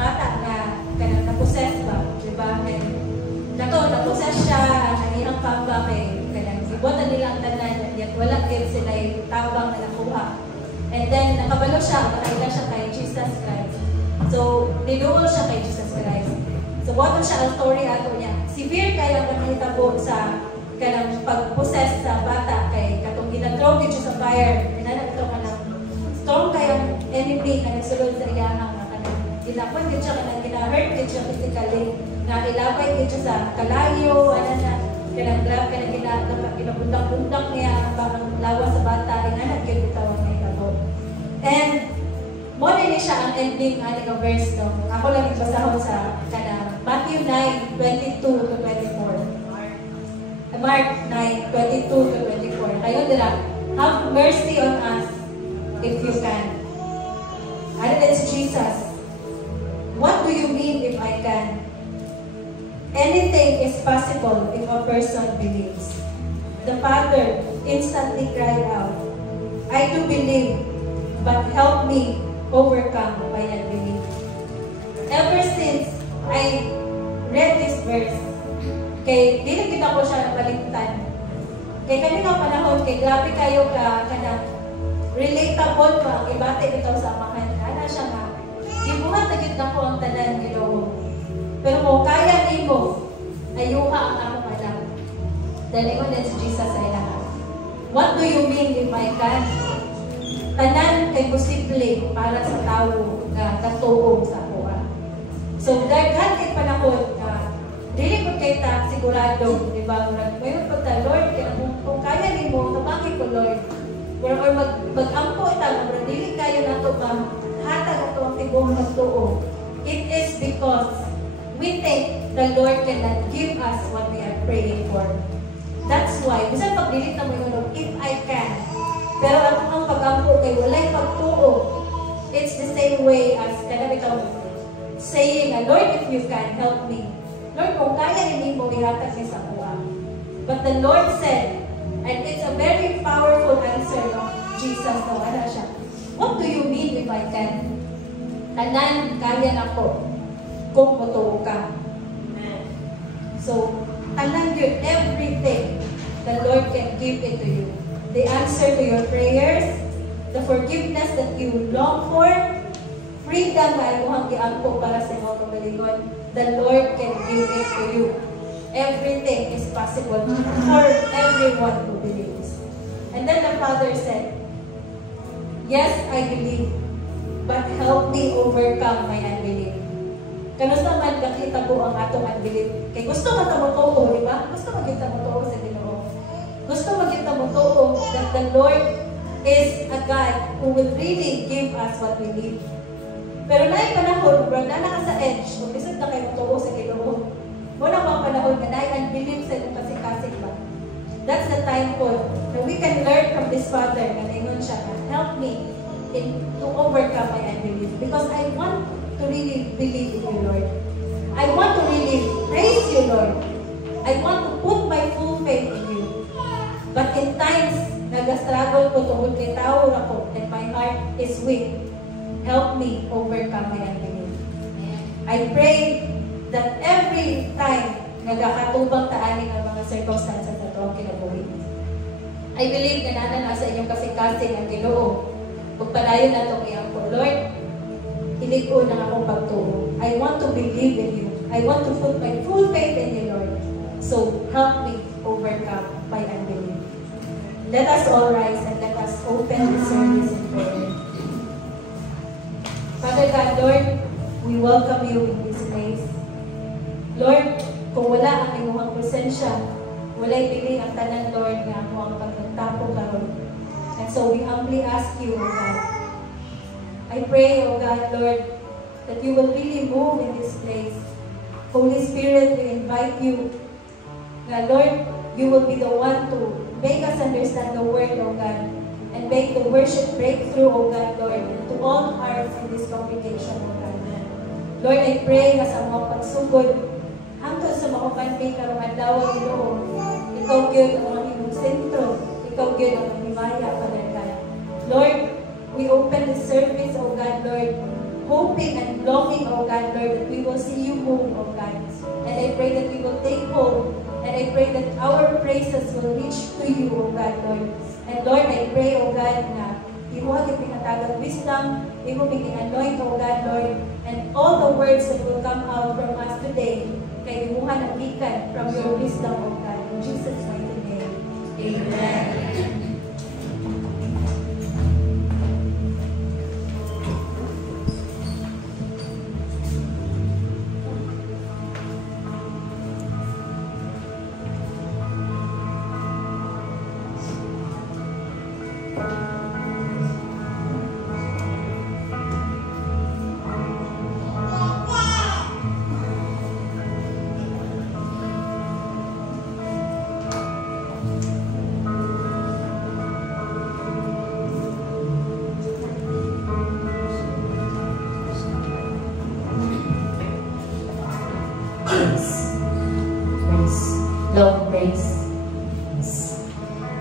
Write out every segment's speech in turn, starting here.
bata na kanang na-possess ba, di ba? Na-possess siya, ang iyang papa kay kanang ibutan nila ang tanan, yet wala din sila yung tabang na nakuha. And then, nakabalo siya, makaila siya kay Jesus Christ. So, niluol siya kay Jesus Christ. So, buhaton siya ang story ato niya. Severe kaya ang mahitabo sa kanang pag-possess sa bata kay katong ginathrow din siya sa fire. Ito ka ng strong kayang enemy na nagsulod sa iyahang na kanang ginapon din siya, kanang ginahurt din siya physically, na ilapay din siya sa kalayo, kanang grab, kanang ginabundang-bundang niya ang parang lawas sa bata, inanag yun bitawang mahitabo. And mo din siya ang ending ani nga verse no. Ako lang ibasahon sa kanang Matthew 9:22 to 24. Mark 9:22 to 24. Kayo dira, have mercy on us if you can. And it's Jesus. What do you mean if I can? Anything is possible if a person believes. The father instantly cried out, I do believe, but help me overcome my unbelief. Ever since I read this verse, kay dili kita ko siya nabaligtan. Kay kani nga panahon kay grabe kayo ka kanang relatable pa ang ibate bitaw sa amahan. Ana siya nga gibuhat na gid nako ang tanan Ginoo. Pero mo kaya nimo ayuha ang akong anak. Dali ko din si Jesus sa ilaha. What do you mean if I can? Tanan kay posible para sa tao nga katuog sa kuha. So daghan kay panahon nga dili ko kay ta sigurado, di ba? Mayroon po ta, Lord, kung kaya ni mo, tabangin ko, Lord. Or mag-ampo ta, or dili kayo na ito hatag ito ang tibong magtuo. It is because we think the Lord cannot give us what we are praying for. That's why, bisan pag-dilit na mo yun, if I can. Pero ako ang pag-ampo kay walay pagtuo. It's the same way as kanang ito saying, Lord, if you can, help me. Lord, kung kaya hindi mo ihatag niya sa kuha. But the Lord said, and it's a very powerful answer of Jesus. No, ano siya? What do you mean if I can? Tanan, kaya na ko kung matuo ka. So, tanan yun, everything the Lord can give it to you. The answer to your prayers, the forgiveness that you long for, freedom na imuhang giangko para sa iyong kamalingon, the Lord can give it to you. Everything is possible for everyone who believes. And then the Father said, yes, I believe, but help me overcome my unbelief. Kanusta man nakita po ang atong unbelief? Kay gusto man tamutuo, di ba? Gusto man kita mutuo sa Ginoo. Gusto man kita mutuo that the Lord is a God who will really give us what we need. Pero naay panahon, bro, na naka sa edge, kung isip na kayo mutuo sa Ginoo, muna mga panahon na naay unbelief sa inyong kasing-kasing ba? That's the time po that we can learn from this Father na naingon siya na help me to overcome my unbelief. Because I want to really believe in you, Lord. I want to really praise you, Lord. I want to put my full faith in you. But in times, nag-struggle ko tungod kay tao ako and my heart is weak. Help me overcome my unbelief. I pray that every time nagkakatubang taaning ang mga circumstances na ito ang kinabuhi. I believe na nanan sa inyong kasing-kasing ang Ginoo. Pagpadayon na itong iyang po, Lord, hilig-o na akong pagtuo. I want to believe in you. I want to put my full faith in you, Lord. So, help me overcome my unbelief. Let us all rise and let us open the service in prayer. Father God, Lord, we welcome you in this place. Lord, kung wala ang inyong presensya, wala'y pili ang tanan, Lord, nga mo ang pagtagtapo karon. And so we humbly ask you, O God, I pray, O God, Lord, that you will really move in this place. Holy Spirit, we invite you. That, Lord, you will be the one to make us understand the word, O God, and make the worship breakthrough, O God, Lord, to all hearts in this congregation, O God. Lord, I pray na sa mga pagsugod, hangtod sa mga panpay karong adlaw, Ginoo, ikaw gyud ang mga imong sentro, ikaw gyud ang himaya, Father God. Lord, we open the service, O God, Lord, hoping and longing, oh God, Lord, that we will see you move, oh God. And I pray that we will take hold. And I pray that our praises will reach to you, oh God, Lord. And Lord, I pray, oh God, na imo ang pinatagad wisdom, imo anoint, oh God, Lord, and all the words that will come out from us today, kay imuha na gikan from your wisdom, oh God. In Jesus' mighty name, amen.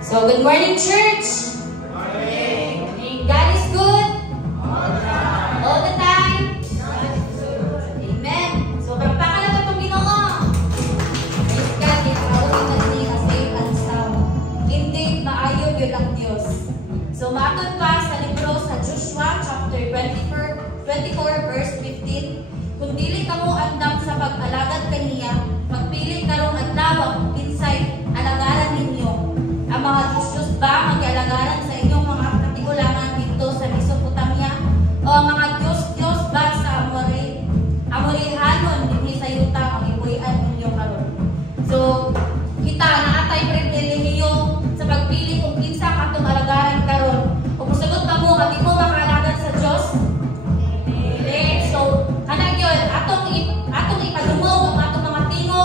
So, good morning, church. Good morning. God is good. All the time. God is good. Amen. So, pagpakalat na itong Ginoo. Praise God, ginawin na niya safe and sound. Indeed, maayo yun ang Diyos. So, matun pa sa libro sa Joshua chapter 24 verse 15. Kung dili kamo andam sa pag-alagad kaniya, magpili karong adlaw inside alagaran ninyo. Ang mga Diyos ba mag-alagaran sa inyong mga katigulangan dito sa Mesopotamia? O ang mga Diyos ba sa Amorihanon dinhi sa yuta mag-ibuyan ninyo karon? So, kita naatay pribilehiyo sa pagpili kung kinsa katong alagaran karon. Kung musugot ka mo, hindi mo makaalagad sa Diyos? So, kanang yun, atong ipadumog ang atong mga tingog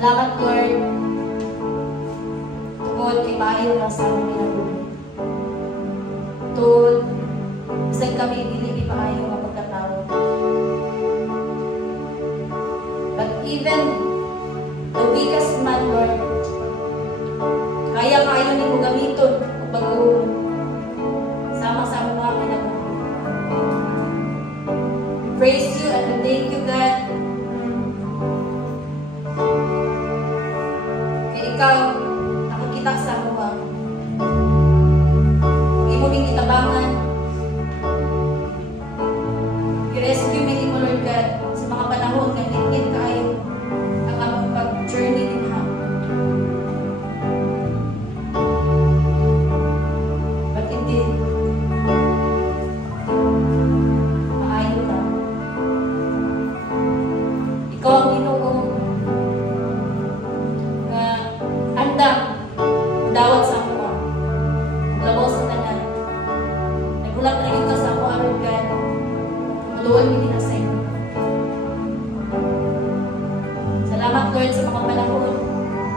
Salamat, Lord. Tungod kay maayo lang sa among ginagawa. Tungod, isang kami dili maayo nga pagkatao. But even the weakest man, Lord, kaya kayo ni mo gamiton kung bago sama-sama mga ginagawa. Praise you and we thank you, God. Kaya ikaw, nakakita sa mga imo ming itabangan. I-rescue mo, Lord God, sa mga panahon na liit kayo ang among pag-journey din ha. But indeed, maayo ka. Ikaw ang Ginoo na andang dawat sa ako. Labaw sa tanan. Nagulat na rin ka sa ako, Lord God. Tuluan mo din sa iyo. Salamat, Lord, sa mga panahon.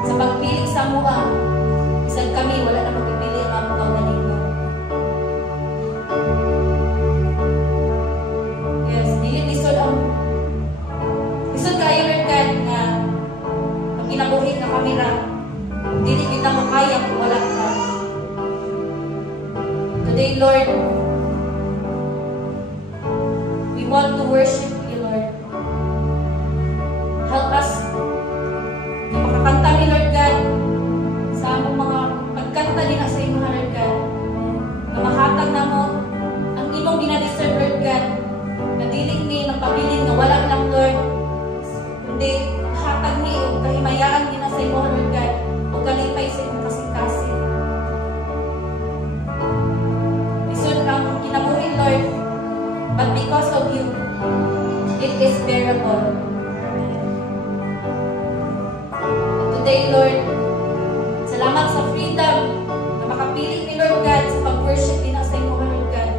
Sa pagpili sa mga. Isang kami, wala na magpipili ang among kaunanin mo. Yes, lisod ang lisod kayo, Lord God, na ang kinabuhi na kami na hindi kita makaya kung wala ka. Today, Lord, we want to worship you, Lord. Help us na makakanta ni Lord God sa among mga pagkanta din sa imo, Lord God. Na mahatag na mo ang imong gina-deserve, Lord God. Na dili ni ng pabilin nga wala lang, Lord. Kundi mahatag ni o kahimayaan din sa imo, Lord God. O kalipay sa imong kasing-kasing. Lisod ang kinabuhi, Lord. But because of you, it is bearable. Today, Lord, salamat sa freedom na makapili ni Lord God sa pag-worship din sa imo, Lord God.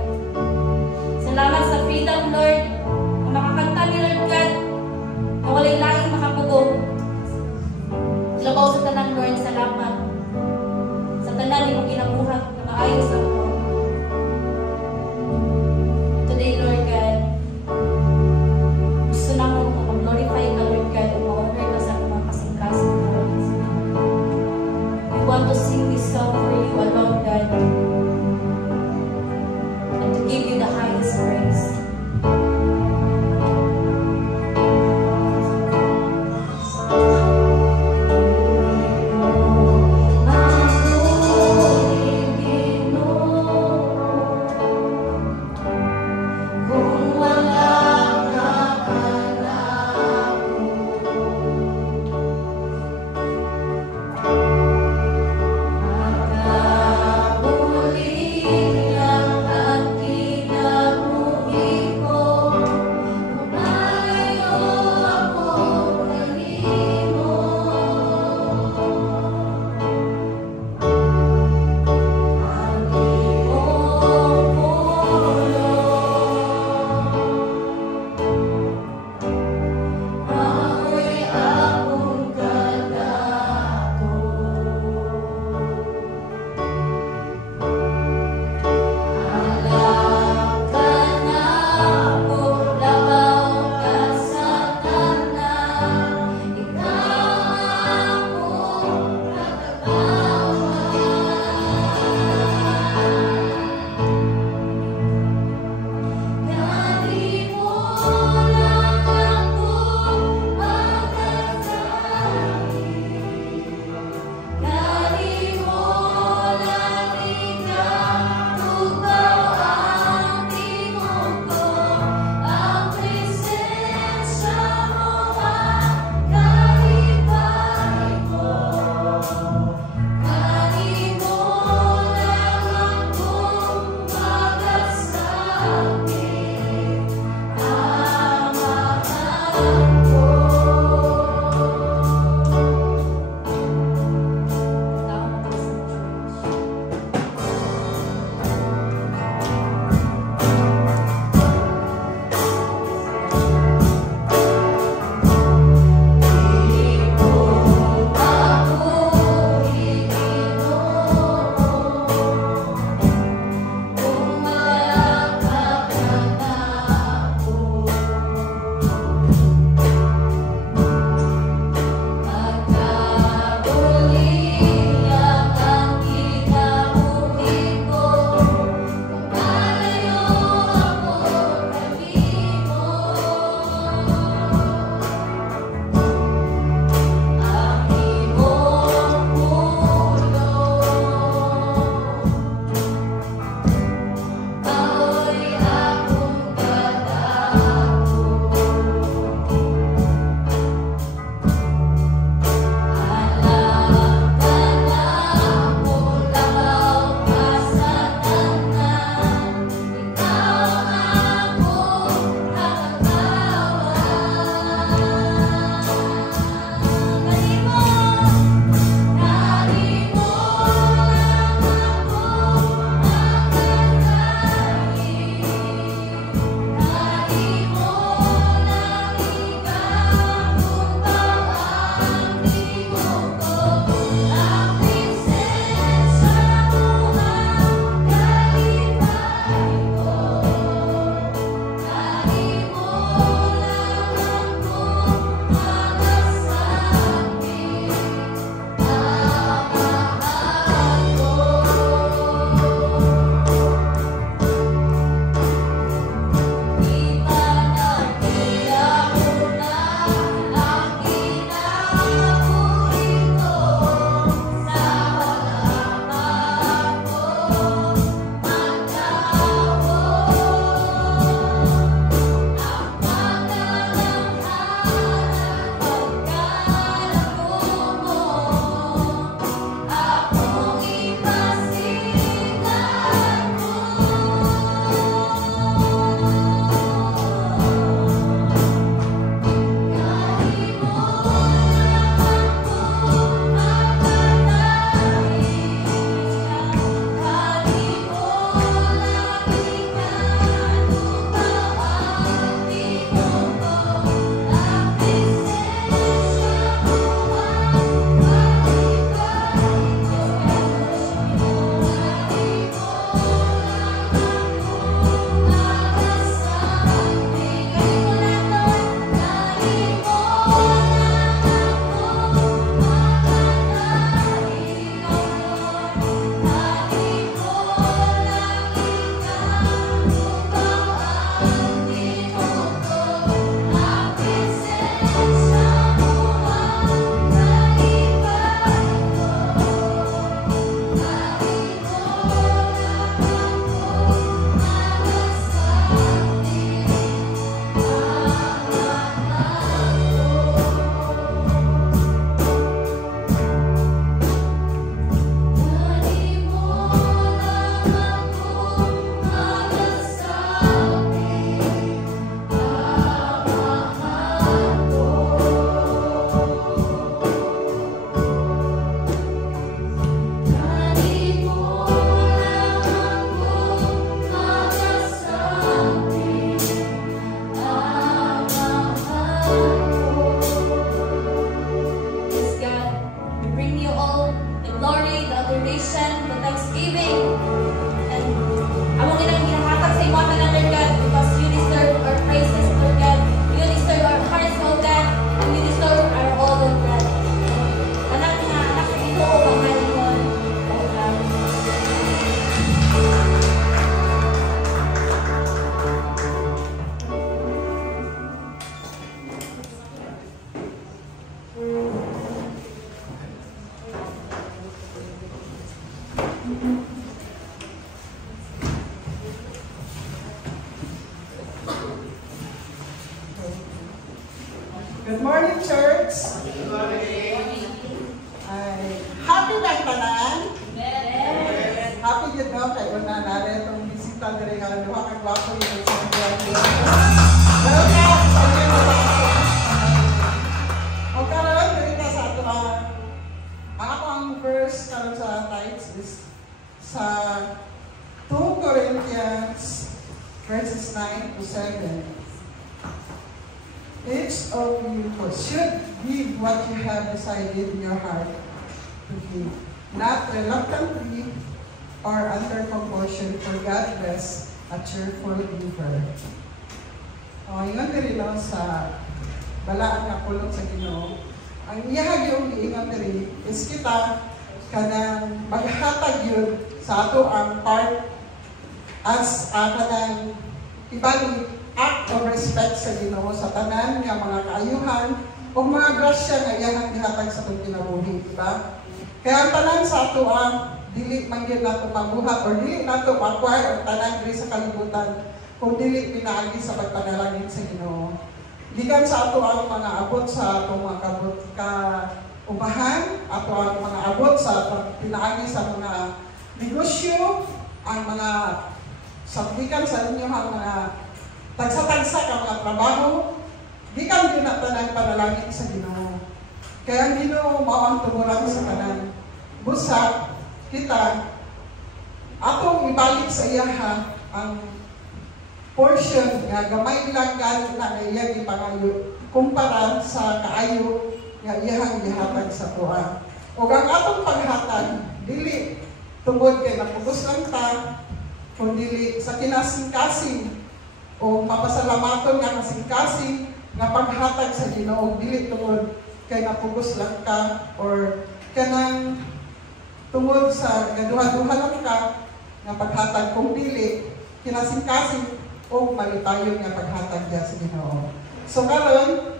Salamat sa freedom, Lord, na makakanta ni Lord God na walay laing makapugong. Labaw sa tanan, Lord, salamat sa tanan ni mong kinabuhat na maayos ako. Today, Lord God, gusto na mo Good morning, church. Good morning. Happy lang tanan. Happy yun no, kay una na rin itong bisita na rin ang luha kang gwapo yun sa mga welcome sa inyo mga o karoon, rin na sa ito ako ang verse karoon sa tithes is sa 2 Corinthians verses 9 to 7. Each of you should give what you have decided in your heart to give, not reluctantly or under compulsion, for God bless a cheerful giver. Ingon diri lang sa balaan nga pulong sa Ginoo. Ang iyahag yung iingon diri is kita kanang maghatag yun sa ato ang part as kanang ibang act of respect sa Ginoo sa tanan nga mga kaayuhan o mga grasya nga iyang ihatag sa atong kinabuhi, di ba? Kaya ang tanan sa ato ang dili man gyud nato mabuhat or dili nato ma-acquire ang tanan diri sa kalibutan kung dili pinaagi sa pagpanalangin sa Ginoo. Gikan sa ato ang mga abot sa atong mga ubahan, ato ang mga abot sa pinaagi sa mga negosyo, ang mga sabikan sa inyo ang mga tagsa-tagsa ka mga trabaho, di kami pinatanan panalangin sa Ginoo. Kaya ang Ginoo mao ang tumuran sa kanan. Busa, kita, atong ibalik sa iyaha ang portion nga gamay lang gano'n na iyang ipangayo kumpara sa kaayo nga iyahang gihatag sa tuwa. O ang atong paghatag, dili tungod kay napugos lang ta, kung dili sa kinasingkasing o mapasalamaton nga kasing-kasing nga paghatag sa Ginoo, dili tungod kay napugos lang ka or kanang tungod sa gaduha-duha lang ka nga paghatag, kung dili kinasing-kasing o malitayon nga paghatag diya sa Ginoo. So karon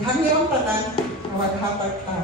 gihangyo ang tanan nga maghatag ta.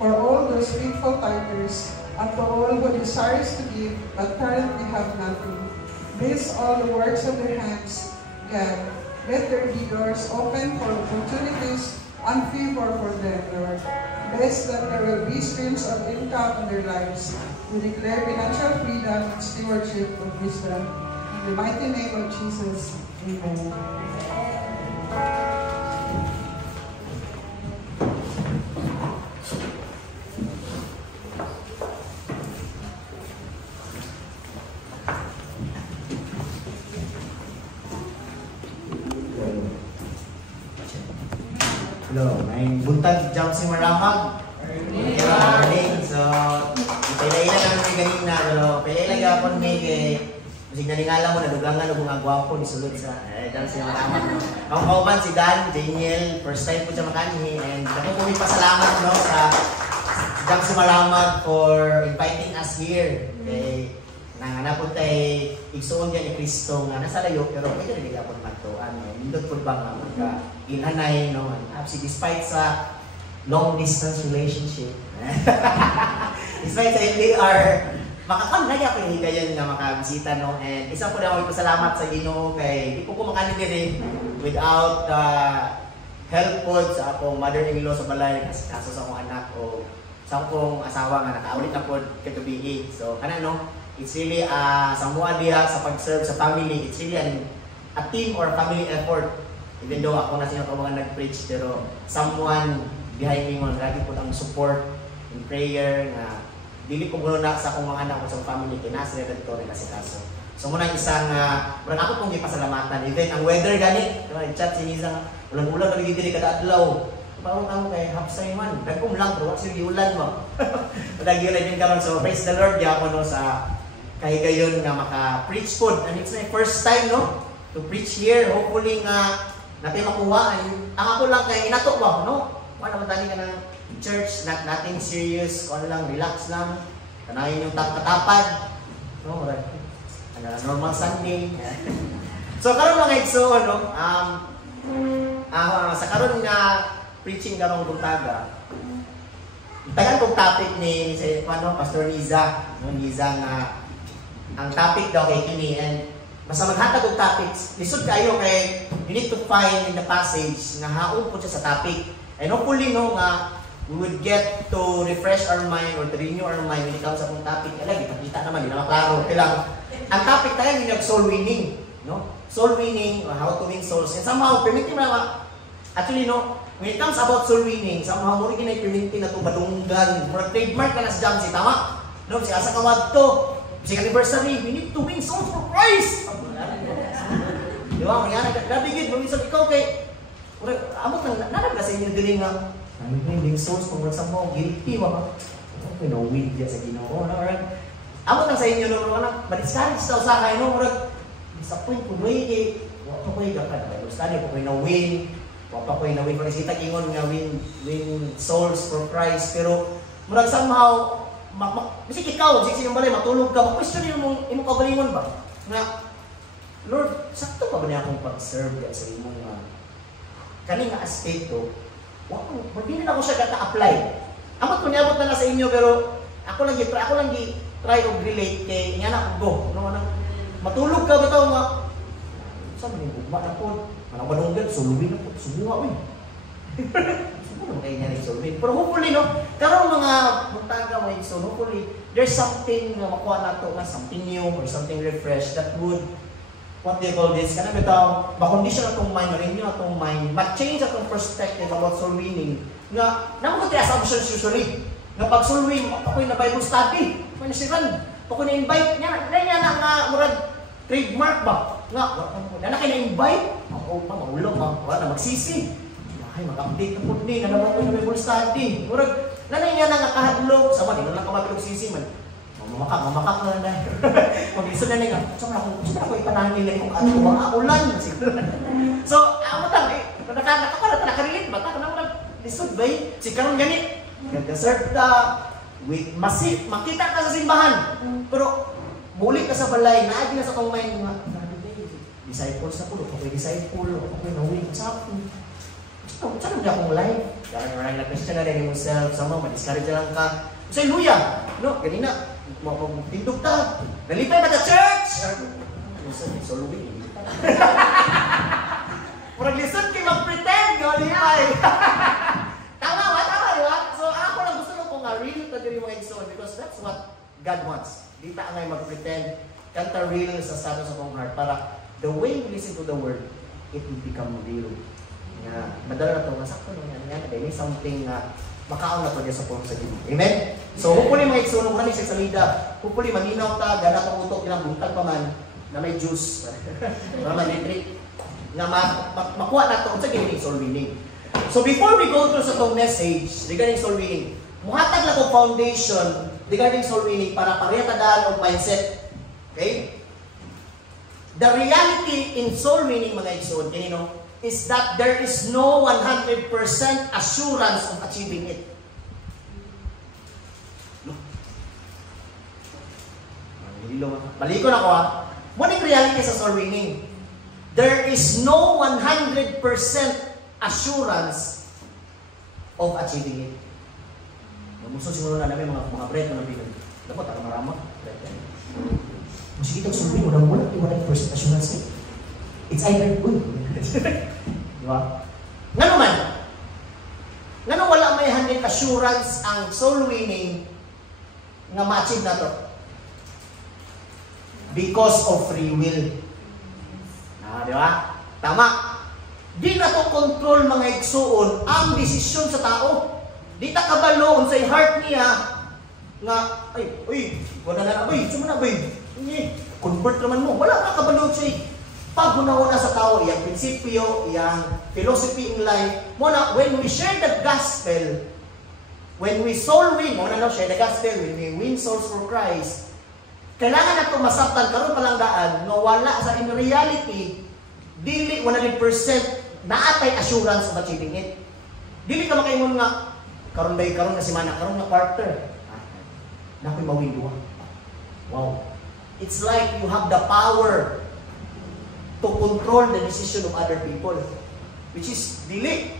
For all those faithful tithers, and to all who desires to give, but currently have nothing. Bless all the works of their hands, God. Let there be doors open for opportunities and favor for them, Lord. Bless that there will be streams of income in their lives. We declare financial freedom and stewardship of wisdom. In the mighty name of Jesus, amen. Hello, may buntag jump si Maramag. Morning. So, pailaila namin ni ganina, pero pailaila gapon may kay masig nalingala mo nadugangan og mga gwapo ni sulod sa jump si Maramag. Ang kauban si Dan, Daniel, first time po siya makanhi, and ako po pasalamat no sa jump si Maramag for inviting us here. Okay. nga napod tay igsuon niya ni Kristo nga nasa layo pero pwede rin nila po magtuan. Nindot po ba nga magka-ilhanay, no? Despite sa long distance relationship. Despite sa they are makakamlaya ko yung higayon nga makabisita, no? And isa po na ako ipasalamat sa Ginoo kay di po ko makanindi without help po sa akong mother-in-law sa balay kaso sa akong anak o sa akong asawa nga nakaulit na po kagabi. So kana no, it's really sa mua diha sa pag-serve sa family, it's really a team or family effort. Even though ako na sino ka mga nag-preach pero someone behind me mo lagi po ang support in prayer nga dili ko gano na sa akong mga anak ko sa family kinas na dito rin kasi kaso. So muna isang murag ako pong gipasalamatan. Even ang weather gani, chat si Niza ulan-ulan lagi diri kada adlaw. Parang ako kay hapsay man. Dagkom lang pero sige ulan mo. Lagi ulan din karon so praise the Lord ya ako no sa kahigayon nga maka-preach food. And it's my first time no to preach here. Hopefully nga natin makuha. Ang ako lang kay inato ba no? Wala man tani ka ng church, nothing serious, kung ano lang, relax lang. Kanayin yung katapad. No, right. Normal Sunday. So karon mga igsoon no, sa karon nga preaching karong buntaga. Tagan kong topic ni Pastor Niza, no Niza nga ang topic daw kay kini and basta maghatag og topics. Lisod kayo kay you need to find in the passage nga haon po siya sa topic. And hopefully no nga we would get to refresh our mind or to renew our mind when it comes sa kung topic. Kaya kita naman, hindi naman klaro. Kailang ang topic tayo yung soul winning, no? Soul winning, or how to win souls. And somehow, permitting na actually, no, when it comes about soul winning, somehow, mo rin permitting na ito badunggan. Murag trademark ka na sa Jamsi, tama? No, si Asa Kawad to, si anniversary, we need to win souls for Christ! Di ba? Mangyari ka, grabe gid, maminsan ikaw kay, amot nang nanag ka sa inyo galing nga, winning souls, kung somehow, guilty, waka. Okay, no, win dyan sa Ginoo, no? Amot lang sa inyo, no, anak, ma-discourage daw sa akin, no, murag, disappoint ko, way, wapa ko yung gakan, Bible study, wapa ko yung na-win, wapa ko yung na-win, kung isita ingon nga win souls for Christ, pero, murag somehow, bisik ikaw, bisik sinyong balay, matulog ka, ma-question yung imong kabalingon ba? Nga, Lord, sakto pa ba niya akong pag-serve sa imong kaning nga aspekto, hindi na ako siya gata-apply. Amot ko niabot na sa inyo, pero ako lang try og relate kay nga na go no nang matulog ka bitaw nga sa man ugma na pod manang badunggan suluwin na pod subuha uy subuha kay nga ni suluwin pero hopefully no karon mga buntaga may so hopefully there's something na makuha nato nga something new or something refresh that would what they call this kana bitaw ma-condition atong mind renew atong mind ma-change atong perspective about soul winning nga namo ti assumptions usually nga pag soul win ako'y na Bible study kung siran, kung na-invite niya, na nga murag trademark ba? Nga, na kayo na-invite? Maulog, wala na magsisi. Ay, mag-update na po din, na naman ko na Bible study. Murag, niya na nga kahadlog, sama, di na lang kamapilog sisi man. Mamakak na na. Mag-listen na niya, saan ako ipanangin na kung ano, mga ulan. So, ako lang, nakarelate ba? Lisod ba eh? Si karong ganit, nag-desert makita ka sa simbahan pero bulik ka sa balay naagi na sa kong mind nga disciples na po okay disciple okay nawin sa akin saan na akong life dahil na question na rin yourself sama ma-discourage lang ka say luya no ganina tindog ta nalipay ba sa church so luwi murag listen kay mag-pretend nalipay tama so ako lang gusto ko nga real ka diri mga igsoon because that's what God wants. Di ta ngay mag-pretend kanta real sa status sa kong heart para the way we listen to the word, it will become real. Nga, madala na ito, masakto nung yan, may something na makaon na ito sa puno sa Ginoo. Amen? So, hopefully mga igsoon, nung kanig sa salida, hopefully maninaw ta, gana itong utok, ilang buntag pa man, na may juice, para man-electric, na makuha na ito, sa gini soul winning. So before we go through sa itong message regarding soul winning, muhatag na itong foundation regarding soul winning para parehatagaan o mindset. Okay? The reality in soul winning, mga igsoon, kanino, is that there is no 100% assurance of achieving it. No. Balik ko na ko ha. Muning reality sa soul winning. There is no 100% assurance of achieving it. Muso siguro na namin mga bread na nabigan. Dapat ako marama. Sige itong sulwin mo na wala 100% assurance. It's either good. Di ba? Nga naman, nga wala may 100% assurance ang soul winning nga ma-achieve na to. Because of free will. Di ba? Tama. Di na to control mga igsuon ang desisyon sa tao. Di ta kabalo sa heart niya nga, ay, uy, wala na, uy, suma na, uy, convert naman mo. Wala ka kabalo siya. Pag una sa tao, iyang prinsipyo, iyang philosophy in life, muna, when we share the gospel, when we soul win, muna share the gospel, when we win souls for Christ, kailangan na ito masabtan, karoon palang daan, na wala sa in reality, dili 100% naatay assurance of achieving it. Dili ka makaingon nga, karon na simana, karon na quarter. Nakoy mawin duwa. Wow. It's like you have the power to control the decision of other people. Which is, dili.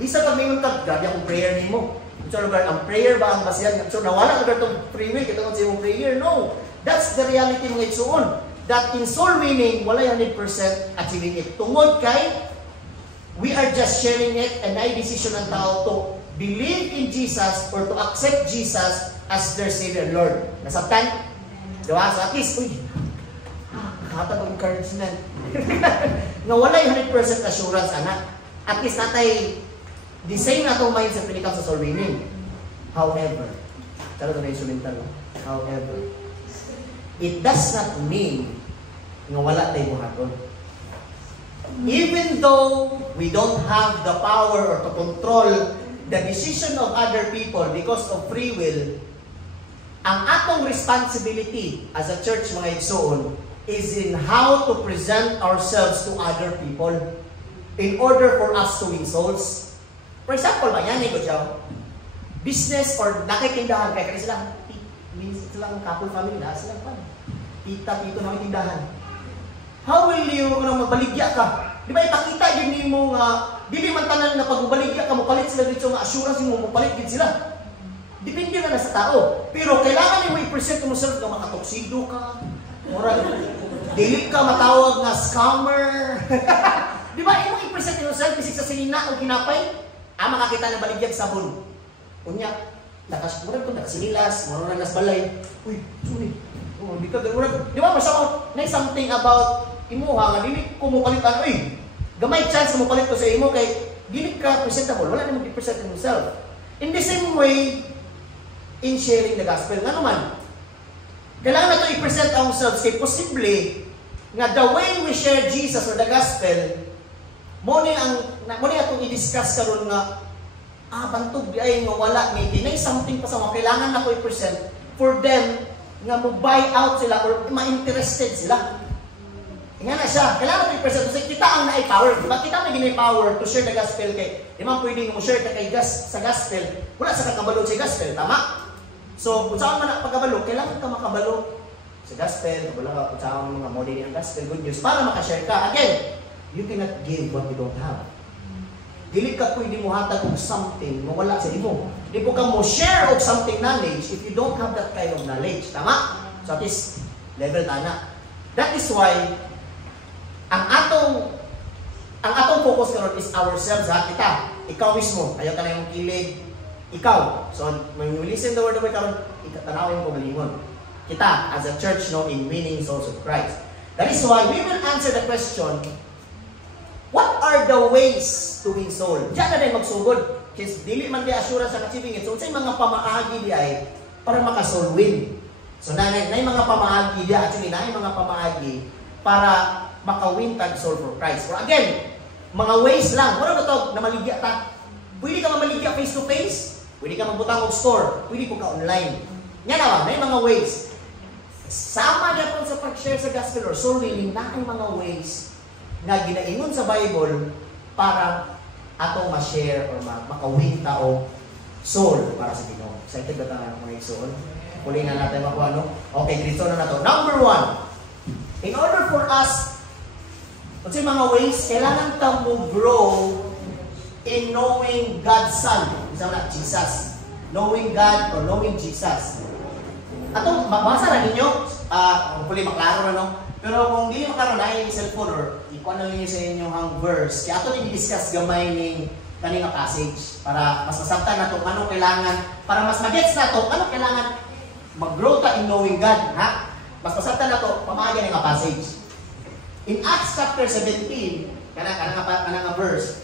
Bisa ka mingon ka, grabe akong prayer ni mo. So, ang prayer ba ang basihan? So, nawala ka itong free will, kita sa iyong prayer. No. That's the reality mga igsuon. That in soul winning, wala 100% achieving it. Tungod kay, we are just sharing it and ay decision ng tao to believe in Jesus or to accept Jesus as their Savior and Lord. Nasabtan? Diba? So at least, uy, nakatag ang encouragement. Nga wala 100% assurance, anak. At least natay, the same na itong mindset when it comes to soul winning. However, talo na instrumental. However, it does not mean nga wala tayo buhaton. Even though we don't have the power or to control the decision of other people because of free will, ang atong responsibility as a church mga igsoon is in how to present ourselves to other people in order for us to win souls. For example, yan ko siya, business or nakitindahan, kaya sila couple family na, sila pa. Tita, tito na tindahan. How will you, magbaligya ka? Di ba ipakita din mo nga, dili man tanan na pagbaligya ka, mapalit sila dito nga assurance mo, mapalit din sila. Depende na sa tao. Pero kailangan mo i-present mo self na makatoksido ka, dili ka matawag na scammer. Di ba, mo i-present mo self, kasi sa sinina o kinapay, makakita na baligyag sabon. Unya, nakaspuran ko, nakasinilas, marunang nas balay. Uy, sorry. Di ba, masama, na something about imuha nga dili ko mo palitan, gamay chance mo palit ko sa imo kay dili ka presentable, wala namang i-present himself. In the same way, in sharing the gospel, nga naman, kailangan nato i-present ourselves kay posible nga the way we share Jesus or the gospel, mo ni atong i-discuss karon nga, bantog di ay nga wala, may dinay something pa sa mga kailangan na ko i-present for them nga mo buy out sila or ma-interested sila. Nga na siya, kailangan natin i-present. Kasi kita ang na-power. Diba? Kita may gina-power to share the gospel kay, di man pwedeng mo share ka kay sa gospel, wala sa kakabalo sa gospel, tama? So, kung saan man na pagkabalo, kailangan ka makabalo sa gospel, kabalo ka, kung saan mga modern ang gospel, good news, para makashare ka. Again, you cannot give what you don't have. Dili ka pwede mo hatag og something, mawala sa imo. Di po ka mo share of something knowledge if you don't have that kind of knowledge, tama? So, at least, level tana. That is why, ang atong focus karon is ourselves, ha? Kita, ikaw mismo, ayaw ka na yung kilig, ikaw. So, when you listen the word of God karon, tanawin ko malingon. Kita, as a church, in winning souls of Christ. That is why we will answer the question, what are the ways to win soul? Diyan na rin magsugod. Kasi dili man di assurance ang achieving it. So, sa mga pamaagi di ay para maka-soul win. So, na yung mga pamaagi di, actually, na yung mga pamaagi para maka-win tag soul for Christ. Or again, mga ways lang. Ano ba ito na maligya ta? Pwede ka mamaligya face-to-face. Pwede ka magbutang og store. Pwede po ka online. Yan na ba? May mga ways. Sama na po sa pag-share sa gospel or soul winning na ang mga ways na ginaingon sa Bible para ato ma-share or maka-win tao soul para sa Ginoo. Excited ba tayo mga soul? Huli na natin makuha, no? Okay, dito na nato. Number 1. In order for us, kasi mga ways, kailangan ta mo grow in knowing God's Son. Isa na, Jesus. Knowing God or knowing Jesus. Ato, mabasa na ninyo, hopefully maklaro na, no? Pero kung hindi maklaro na, ay cellphone or ikuha na ninyo sa inyong verse, kaya ato nag-discuss gamay ng kaninga passage para mas masabtan na ito, ano kailangan, para mas magets na ito, ano kailangan mag-grow ta in knowing God, ha? Mas masabtan na ito, pamahagyan ng passage. In Acts chapter 17, kanang verse,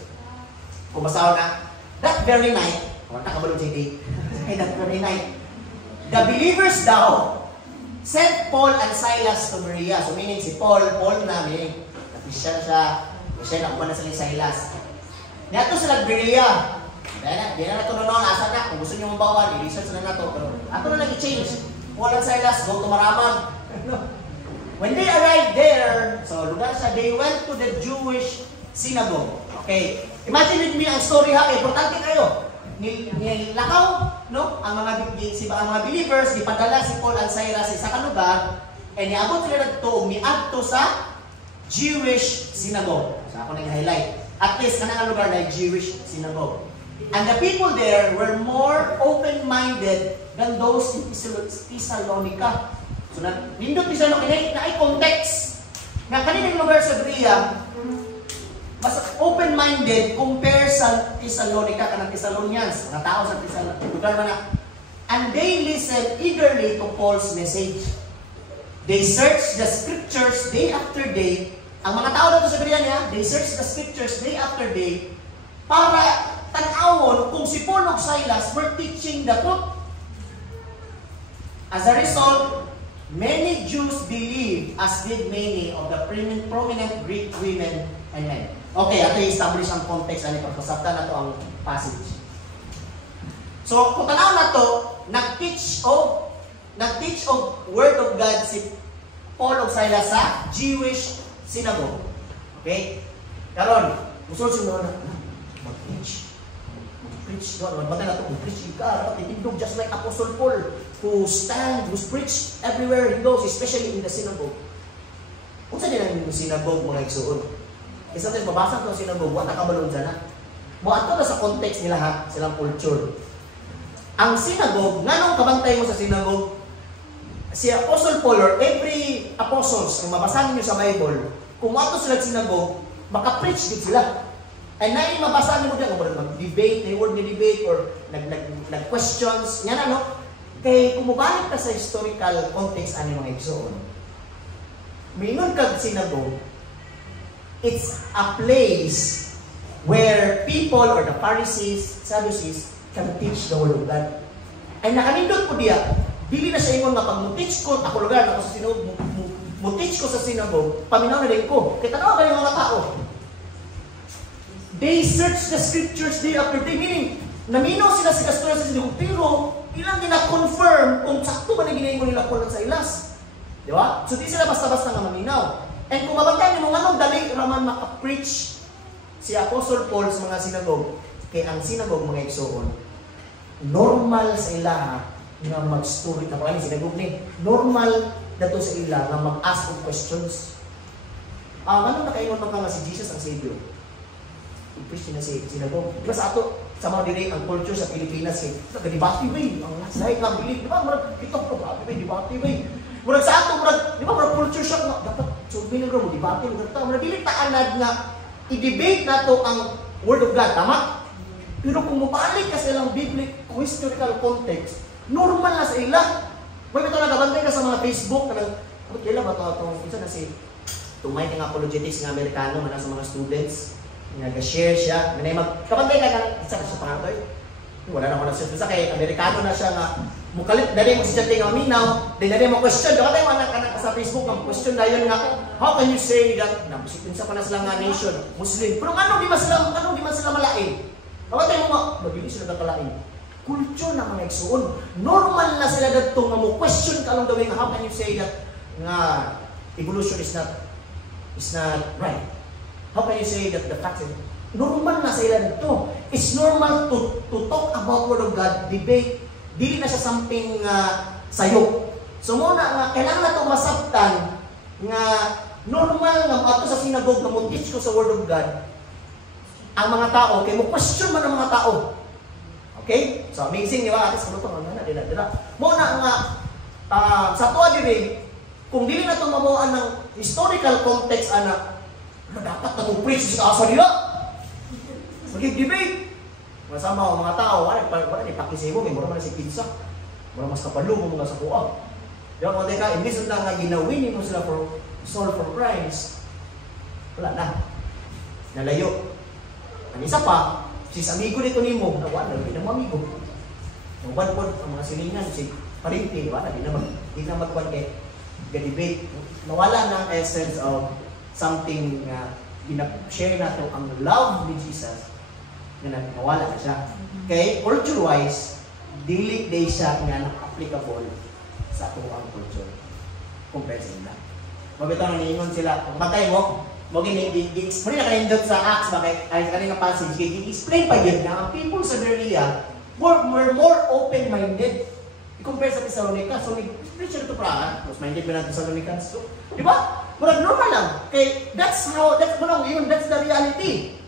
kung basaw na, that very night, that very night, the believers daw sent Paul and Silas to Berea. So meaning si Paul na, meaning na-Christian siya, nakuha na sila Silas. Niyato sila Berea. Di na ito noon, asa na, kung gusto nyo mabawa, i-research na na ito. Pero ato na nag-i-change. Paul and Silas, go to Maramag. When they arrived there, so lugar siya, they went to the Jewish synagogue. Okay. Imagine with me ang story ha, importante kayo. Nilakaw, no? Ang mga believers, ipadala si Paul and Silas sa isang lugar, and niabot sila nagtuong niadto sa Jewish synagogue. So ako nang-highlight. At least kanang lugar na Jewish synagogue. And the people there were more open-minded than those in Thessalonica. So nindot ni siya na ay context na kaninang lugar sa Berea mas open-minded compare sa Thessalonica kanang Thessalonians, mga tao sa lugar man na. And they listened eagerly to Paul's message. They searched the scriptures day after day. Ang mga tao dito sa Berea niya, they searched the scriptures day after day para tan-awon kung si Paul ug Silas were teaching the truth. As a result, many Jews believed, as did many of the prominent Greek women and men. Okay, ato i-establish ang context ani pagpasabtan nato ang passage. So, kung tanaw na to, nag-teach of word of God si Paul ug Silas sa Jewish synagogue. Okay? Karon, musul siya na mag-preach. Mag-preach doon. Magbaga na ito, mag-preach ka. Titindog just like Apostle Paul who preach everywhere he goes, especially in the synagogue. Kung saan nila yung synagogue mga igsuon? Isa tayo, babasa ito ang synagogue, wala kabalon dyan ha. Buat na sa context nila ha, silang culture. Ang synagogue, nganong kabantay mo sa synagogue? Si Apostle Paul or every apostles, kung mabasahin nyo sa Bible, kung ato sila sa synagogue, maka-preach din sila. And na yung mabasahin mo dyan, kung mag-debate, may word ni debate, or nag-questions, yan ano. Kaya kung mabalik ka sa historical context, ano mga igsoon, minun kag synagogue, it's a place where people or the Pharisees, Sadducees can teach the word of God. Ay nakanindot po diya, dili na siya ingon nga pag mo-teach ko, ako lugar na ako sa synagogue, mo-teach ko sa synagogue, paminaw na din ko. Kaya tanaw ba yung mga tao? They search the scriptures day after day, meaning, naminaw sila sa kastura sa synagogue, pero ilang gina-confirm kung sakto ba na ginayin mo nila Paul at Silas. Di ba? So di sila basta-basta nga maminaw. And kung mabantay mo, anong dali raman maka-preach si Apostle Paul sa mga synagogue, kaya ang synagogue mga igsoon, normal sa ila nga mag-story, kapag ang synagogue ni, normal dato sa ila nga mag-ask of questions. Ano nakaingon ka nga si Jesus ang Savior? I-preach na si synagogue. Diba sa ato, sa mga diri ang culture sa Pilipinas, nag-debate ba ang lahat nga believe, di ba? Ito po, debate ba murag sa ato, di ba, murag culture shock na, dapat, so, binagro mo, debate, murag dili taanad nga, i-debate na to ang Word of God, tama? Pero kung mabalik ka sa ilang biblical, historical context, normal na sa ila. May ito nagabantay ka sa mga Facebook, kailan ba ito, isa na si, tumay ng apologetics ng Amerikano, na sa mga students, nag-share siya, kabantay ka ng isa ka sa pangatay. Wala na ko na siya, kay Amerikano na siya nga, mukalit, dali mo siya tingin minaw, dali mo question, dapat tayo anak sa Facebook, ang question na yun nga, how can you say that, nabusitin sa panas lang nga nation, Muslim, pero anong di man sila malain? Dapat tayo mga, mabili sila kakalain. Kulture na mga igsuon, normal na sila dito nga mo question ka lang gawin, how can you say that, nga, evolution is not right? How can you say that the fact is, normal na sila dito. It's normal to talk about Word of God, debate. Dili na siya something sayo. So muna nga, kailangan na ito masabtan nga normal nga ato sa sinagog na mo-teach ko sa Word of God, ang mga tao, kaya mo question man ang mga tao. Okay? So amazing, di ba? Atis, ano ito? Ano na, dila. Muna nga, sa tuwa din kung dili na ito mamuhaan ng historical context, dapat na kong preach sa asa nila. Mag-debate. Masama ang mga tao, wala ni pakisibo, may mura man si pizza. Mura mas kapalo mo mga sa kuwag. Di ba, kung teka, imbis na nga ginawin mo sila for solve for crimes, wala na. Nalayo. Ang isa pa, sis amigo nito ni mo, wala, hindi na mo amigo. Ang banpod, ang mga silingan, si Parinti, wala, di na magkuhan kay debate. Nawala na ang essence of something na share na ito ang love ni Jesus na nawala na siya. Okay, culture-wise, dili day siya nga applicable sa tuwang culture compared sa ila. Mabitaw na niingon sila, matay mo, explain na kanindot sa Acts, ay kanina passage, i-explain pa yun na ang people sa Berea were more open-minded compare sa Thessalonica. So, preacher ito prahan, mas minded ba natin Thessalonians? So, di ba? Murag normal lang. Okay, that's the reality.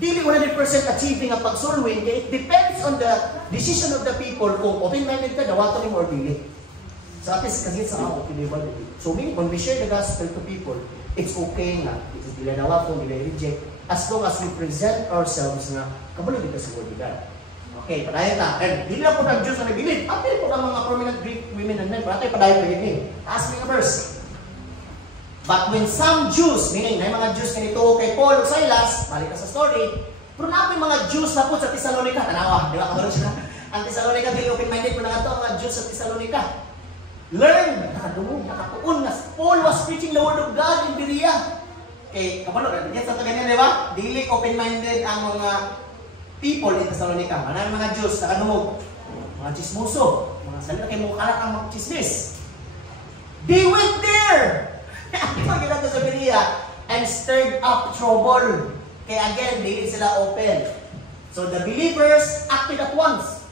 Dili 100% achieving ang pagsulwin, it depends on the decision of the people kung open-minded ka, dawato ni mo or dili. So, at least, kasi sa ako, kinibal. So, when we share the gospel to people, it's okay nga. It's dila dawato, dila reject, as long as we present ourselves na kabalo dito sa Word of God. Okay, padayon ta. And hindi na po ng Diyos na nagbilid. Apil po ng mga prominent Greek women and men. Patay padayon pa yun. Ask me a verse. But when some Jews, meaning na yung mga Jews na ito kay Paul o Silas, balik ka sa story, pero namin mga Jews na po sa Thessalonica, tanawa, di ba? Kamarot sila. Ang Thessalonica, hindi open-minded po na ito ang mga Jews sa Thessalonica. Learn, nakatuon na Paul was preaching the Word of God in Berea. Okay, kamarot, yan sa ito ganyan, di ba? Dili open-minded ang mga people in Thessalonica. Manang mga Diyos, nakanumog, mga chismoso, mga salita kayo mo kalat ang mga chismis. They went there! Pagkita sa Berea and stirred up trouble. Kaya again, hindi sila open. So the believers acted at once,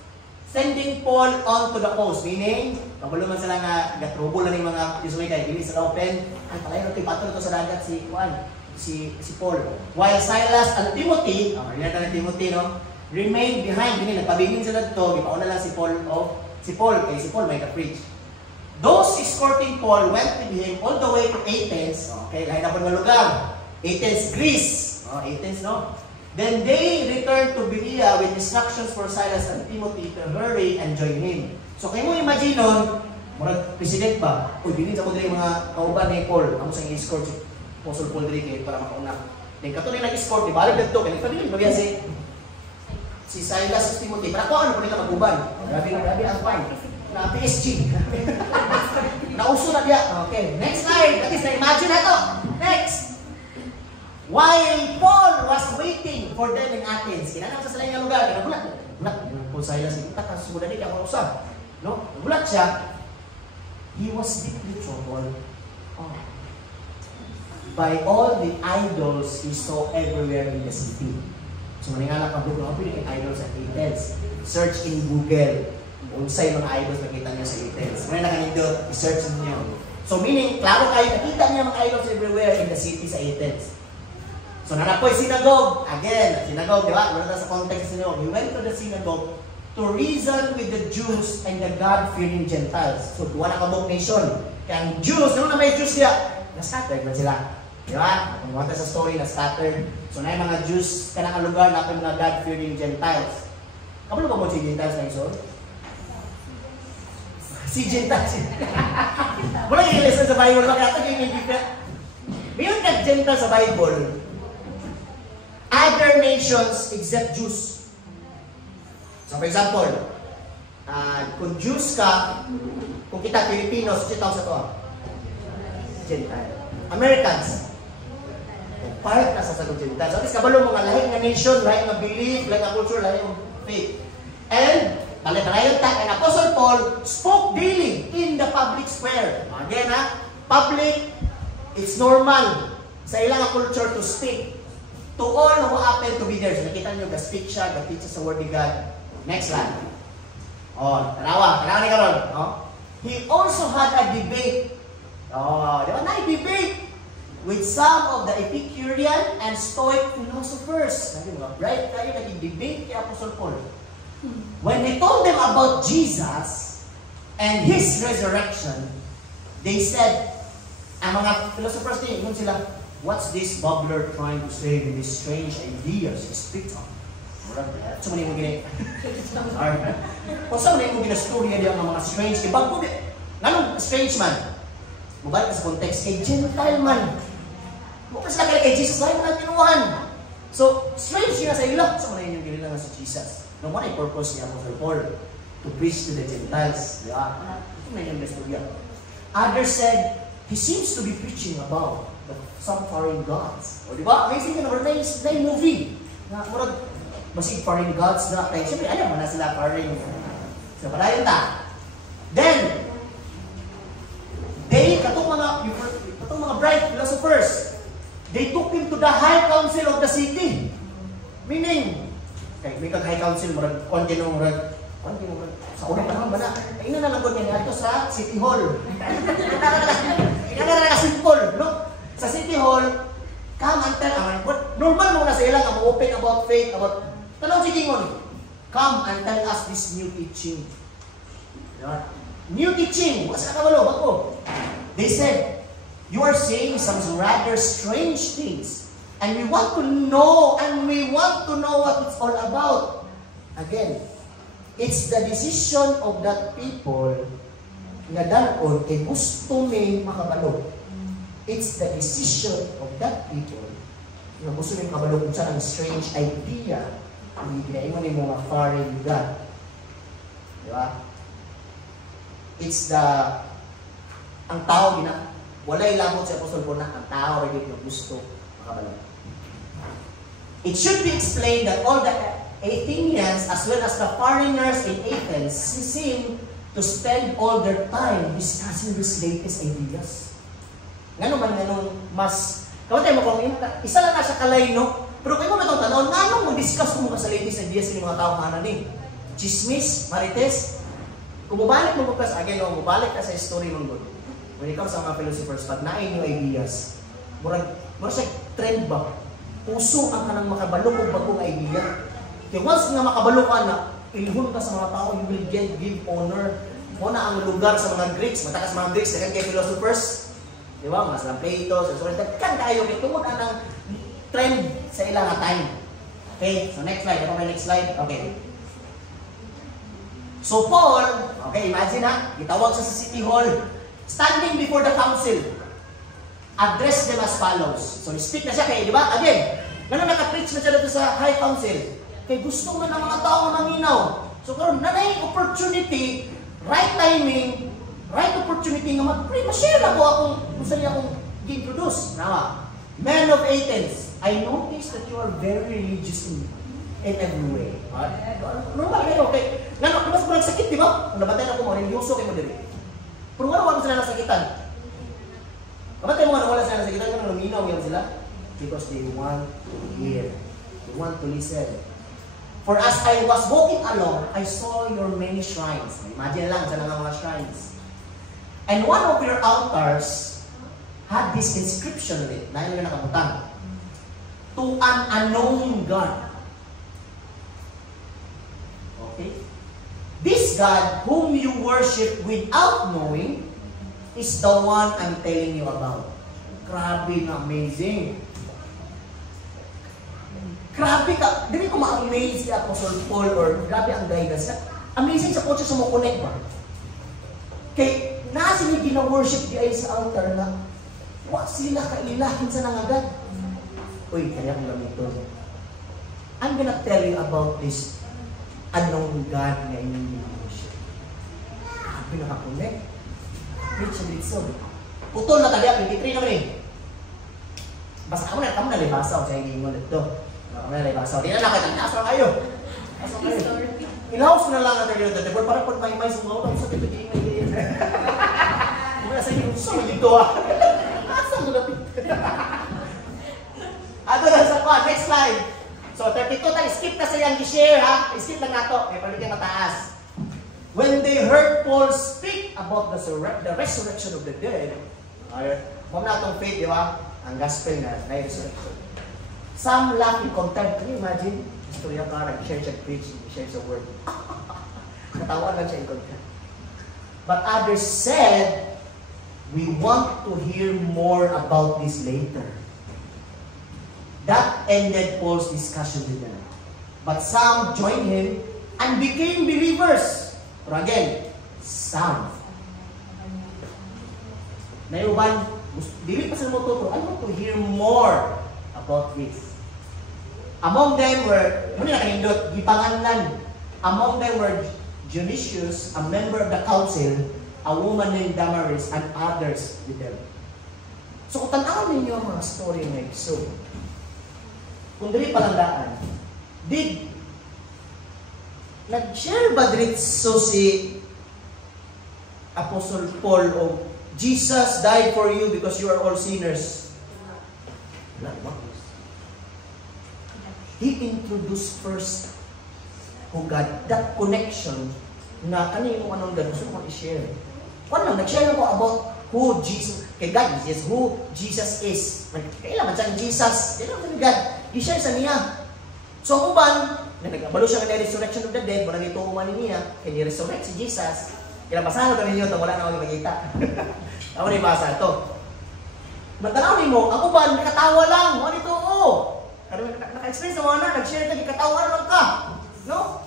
sending Paul on to the coast. Meaning, kabalo man sila nga, trouble na ng mga Thessalonica, hindi sila open. Ay, palayo natin, patol ito sa dagat si Juan. Si Paul. While Silas and Timothy, no, remained behind. Hindi, nagpabingin sila dito. Ipauna lang si Paul, kay si Paul may ka-preach. Those escorting Paul went with him all the way to Athens. Okay, lahat na po ng lugar. Athens, Greece. Athens, no? Then they returned to Berea with instructions for Silas and Timothy to hurry and join him. So, kayo mo imagine nun, mga president ba? Uy, bilhin sa mga kauban ni Paul. Ako sa i-escort si Apostle Paul diri para makauna. Then katuloy nag-escort, ibalik na ito. Kaya pwede magbiyan si Silas at Timothy. Para ko ano po nila mag-uban. Grabe ang fine. Na PSG. Nauso na diya. Okay, next slide. At least na-imagine na ito. Next. While Paul was waiting for them in Athens, kinanap sa salayang lugar, kinagulat. Kung Silas, ita ka, sumunod din ako usap. No? Nagulat siya. He was deeply troubled by all the idols he saw everywhere in the city. So, maningala ka doon, pwede kay idols at Athens. Search in Google. Unsay mga idols nakita niya sa Athens. Ngayon nakanindot, i-search niyo. So, meaning, klaro kayo, nakita niya mga idols everywhere in the city sa Athens. So, nanapoy synagogue. Again, synagogue, di ba? Wala sa context niyo. He went to the synagogue to reason with the Jews and the God-fearing Gentiles. So, wala kabog nation. Kaya ang Jews, ano na may Jews niya? Na-scattered man sila. Di ba? Kung wala sa story, na-scattered. So, na yung mga Jews, kanang lugar na mga God-fearing Gentiles. Kapag ba mo si Gentiles na iso? Si Gentiles. Wala yung lesson sa Bible. Bakit yung different? Mayroon ka Gentiles sa Bible. Other nations except Jews. So, for example, kung Jews ka, kung kita Filipinos, kita sa ito. Gentile. Americans. Part na sa sagot Gentile. So, at least kabalo mga lahi nga nation, lahi nga belief, lahi nga culture, lahi nga faith. And, balik-balayon ta, and Apostle Paul spoke daily in the public square. Again, public, it's normal sa ilang culture to speak to all who happen to be there. So, nakita nyo, ga-speak siya, ga-teach sa Word of God. Next slide. Tanawa ni karon. he also had a debate. Oh, di ba? Na-debate with some of the Epicurean and Stoic philosophers. Sabi mga bright tayo nag-debate kay Apostle Paul. When he told them about Jesus and His resurrection, they said, ang mga philosophers din, yun sila, what's this bubbler trying to say with these strange ideas he speaks of? So muna yung gini. Kung saan muna yung ginastorya niya ang mga strange, ibang po din. Anong strange man? Mabalik ka sa context, kay Gentile man. Bukas na kaya kay Jesus, lahat na tinuhan. So, strange yun sa ilo. So muna yung gini lang sa Jesus. No one ay purpose niya Apostle Paul to preach to the Gentiles. Di ba? Ito na yung ginastorya. Others said, he seems to be preaching about some foreign gods. O di ba? Amazing yun, na yung movie. Na, murag, basig foreign gods na kaya. Siyempre, alam mo na sila foreign. So, padayon ta. Then, katong mga bright philosophers, they took him to the high council of the city. Meaning, may kag high council, sa unang panahon ba na? Ay, nalangkod niya ito sa City Hall. Simple, no? Sa City Hall, come and tell, normal mo na sa ilang, open about faith, about, tanong si Kingon, come and tell us this new teaching. New teaching, what's ka kabalo, bako? They said, you are saying some rather strange things, and we want to know what it's all about. Again, it's the decision of that people nga danon kay gusto may makabalo. It's the decision of that people nga gusto may makabalo kung saan ang strange idea ang ginaingon ng mga foreign God. Di ba? It's ang tao walay lamot sa Apostol Paul na ang tao ay dito gusto makabalo. It should be explained that all the Athenians as well as the foreigners in Athens seem to spend all their time discussing these latest ideas. Ganun mas kawatay mo kung isa lang na sa kalay, no? Pero kayo mo na itong tanong, nanong mag-discuss mo sa latest ideas ng mga tao kananin? Chismis, marites, kung mabalik mo bukas, again, mabalik ka sa history ng God. When it comes sa mga philosophers, pag naay new ideas, murag siya trend ba? Puso ang kanang makabalo kung bagong idea. Kaya once nga makabalo ka na, ilhun ka sa mga tao, you will give honor. Muna ang lugar sa mga Greeks, matakas mga Greeks, dagan kay philosophers. Di ba? Mas lang Plato, so dagan kayo, itungod ang trend sa ilang time. Okay, so next slide. Ako may next slide. Okay. So Paul, okay, imagine ha, itawag sa City Hall, standing before the council, address them as follows. So speak na siya kay, di ba? Again, ganun naka-preach na siya dito sa high council. Kaya gusto man ng mga tao na maminaw. So karon nanay opportunity, right timing, right opportunity nga mag-share ako akong gusto niya akong i-introduce. Nawa, men of Athens, I notice that you are very religious in every way. Normal kayo, okay? Nga, mas walang sakit, di ba? Kung nabatay na ko mo, religyoso kayo mo diri. Pero wala sila nasakitan. Nabatay mo nga wala sila nasakitan, kung luminaw yan sila. Because they want to hear. They want to listen. For as I was walking along, I saw your many shrines. Imagine lang, saan ang mga shrines. And one of your altars had this inscription on it. Dahil nga nakabutang. To an unknown God. Okay? This God whom you worship without knowing is the one I'm telling you about. Grabe na amazing. Grabe ka, hindi ko ma-amaze si Apostle Paul or grabe ang guidance. Amazing sa kotse sa mo connect ba? Kay nasa sila gina-worship di ay sa altar na wag sila kailahin sa nangagat. Uy, kaya kong gamiton. I'm gonna tell you about this unknown God na inyong gina-worship. Grabe nakakonect. Preach and read so. Putol na talia, 23 naman eh. Basta ako na libasa sa hindi mo nito. May libasa. Di na nakita, asal kayo. Ilaos na lang natin yun. Pero parang pag may sumaw, tapos sa pipiging may din. Kung nasa inyo, gusto mo dito ah. Asal ko napit. Ato na sa pa, next slide. So 32 tayo, skip na sa yung i-share ha. I-skip lang nato. May paligyan mataas. when they heard Paul speak about the resurrection of the dead, ma'am na itong faith, di ba? Ang gospel na resurrection. Some laugh in contempt. Can you imagine? Istorya ka, nag-share siya, preach, share sa word. Natawa lang siya in contempt. But others said, we want to hear more about this later. That ended Paul's discussion with them. But some joined him and became believers. But again, some. Nayuban, dili pa sila matuto. I want to hear more about this. Among them were, muna nakanindot, gipanganlan. Among them were Dionysius, a member of the council, a woman named Damaris, and others with them. So, kung tanaw ninyo ang mga story na ito, kung dili palandaan, nag-share ba dito si Apostle Paul o Jesus died for you because you are all sinners? He introduced first who God, that connection na ano yung anong God gusto ko i-share. Ano, nag-share ako about who Jesus, kay God is who Jesus is. Kailangan siya ng Jesus, kailangan ng God. I-share sa niya. So, ang uban, na nag-abalo siya ng resurrection of the dead, wala nito umanin niya, kaya ni-resurrect si Jesus. Kaya basahan ko ninyo ito, wala na ako makita. Ako na ibasa ito. Magtanaw mo, ang uban, nakatawa lang, wala nito, naka-explain sa mga na, nag-share ka, nakatawa lang ka. No?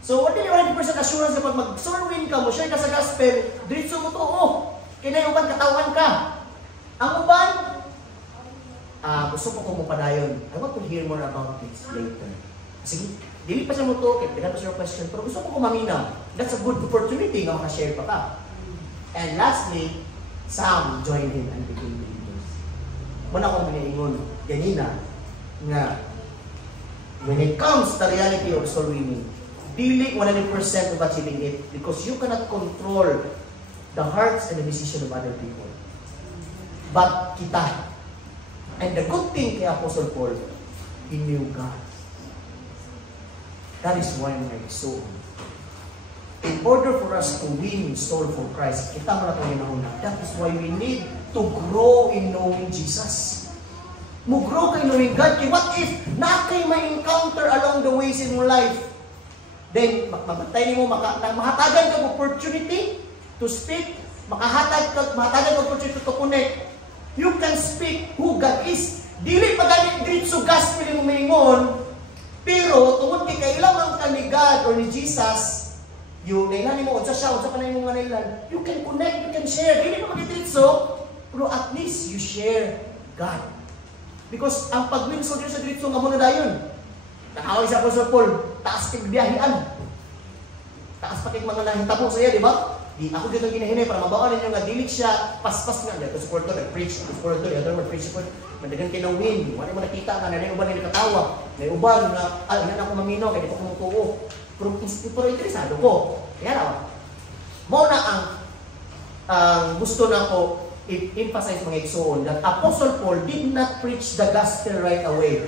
So, what din yung 100% assurance na pag mag-sermon ka mo, share ka sa gospel, diretso mo to, kaya na yung uban, katawan ka. Ang uban, gusto ko kung mapadayon. I want to hear more about this later. Sige, dili pa siya mo to, kaya pa siya question, pero gusto ko kumaminaw. That's a good opportunity na makashare pa ka. And lastly, some joined him and became believers. Muna akong pinaingon, ganina, nga, when it comes to the reality of soul winning, dili 100% of achieving it because you cannot control the hearts and the decision of other people. But kita, and the good thing kay Apostle Paul, he knew God. That is why my soul. In order for us to win soul for Christ, kita mo na ito yung that is why we need to grow in knowing Jesus. Mo-grow kay knowing God. Kaya what if na kay may encounter along the ways in your life? Then, mamatay mo, mahatagan ka opportunity to speak, mahatagan ka opportunity to connect. You can speak who God is. Dili pa ganit dito gospel mo maingon, pero tungod kay kailangan ka ni God or ni Jesus, yung nailan mo, unsa siya, unsa pa na yung mga nailan, you can connect, you can share. Dili pa magditso, pero at least you share God. Because ang pag-win soldier sa dito nga muna dayon. Nakaway sa Apostle Paul, taas kay biyahian. Taas pa kay mga nahitabo sa iya, di ba? Di ako dito ginahinay para mabawaan ninyo nga dili siya paspas nga dito sa kwarto nag-preach, sa kwarto dito mag-preach ko. Madagan kay na win, wala mo nakita nga na uban ni nakatawa. May uban na ina ako mamino kay di ko kumutuo. Pero interesado ko. Kaya na. Mao na ang gusto na ko emphasize mga igsoon that Apostle Paul did not preach the gospel right away.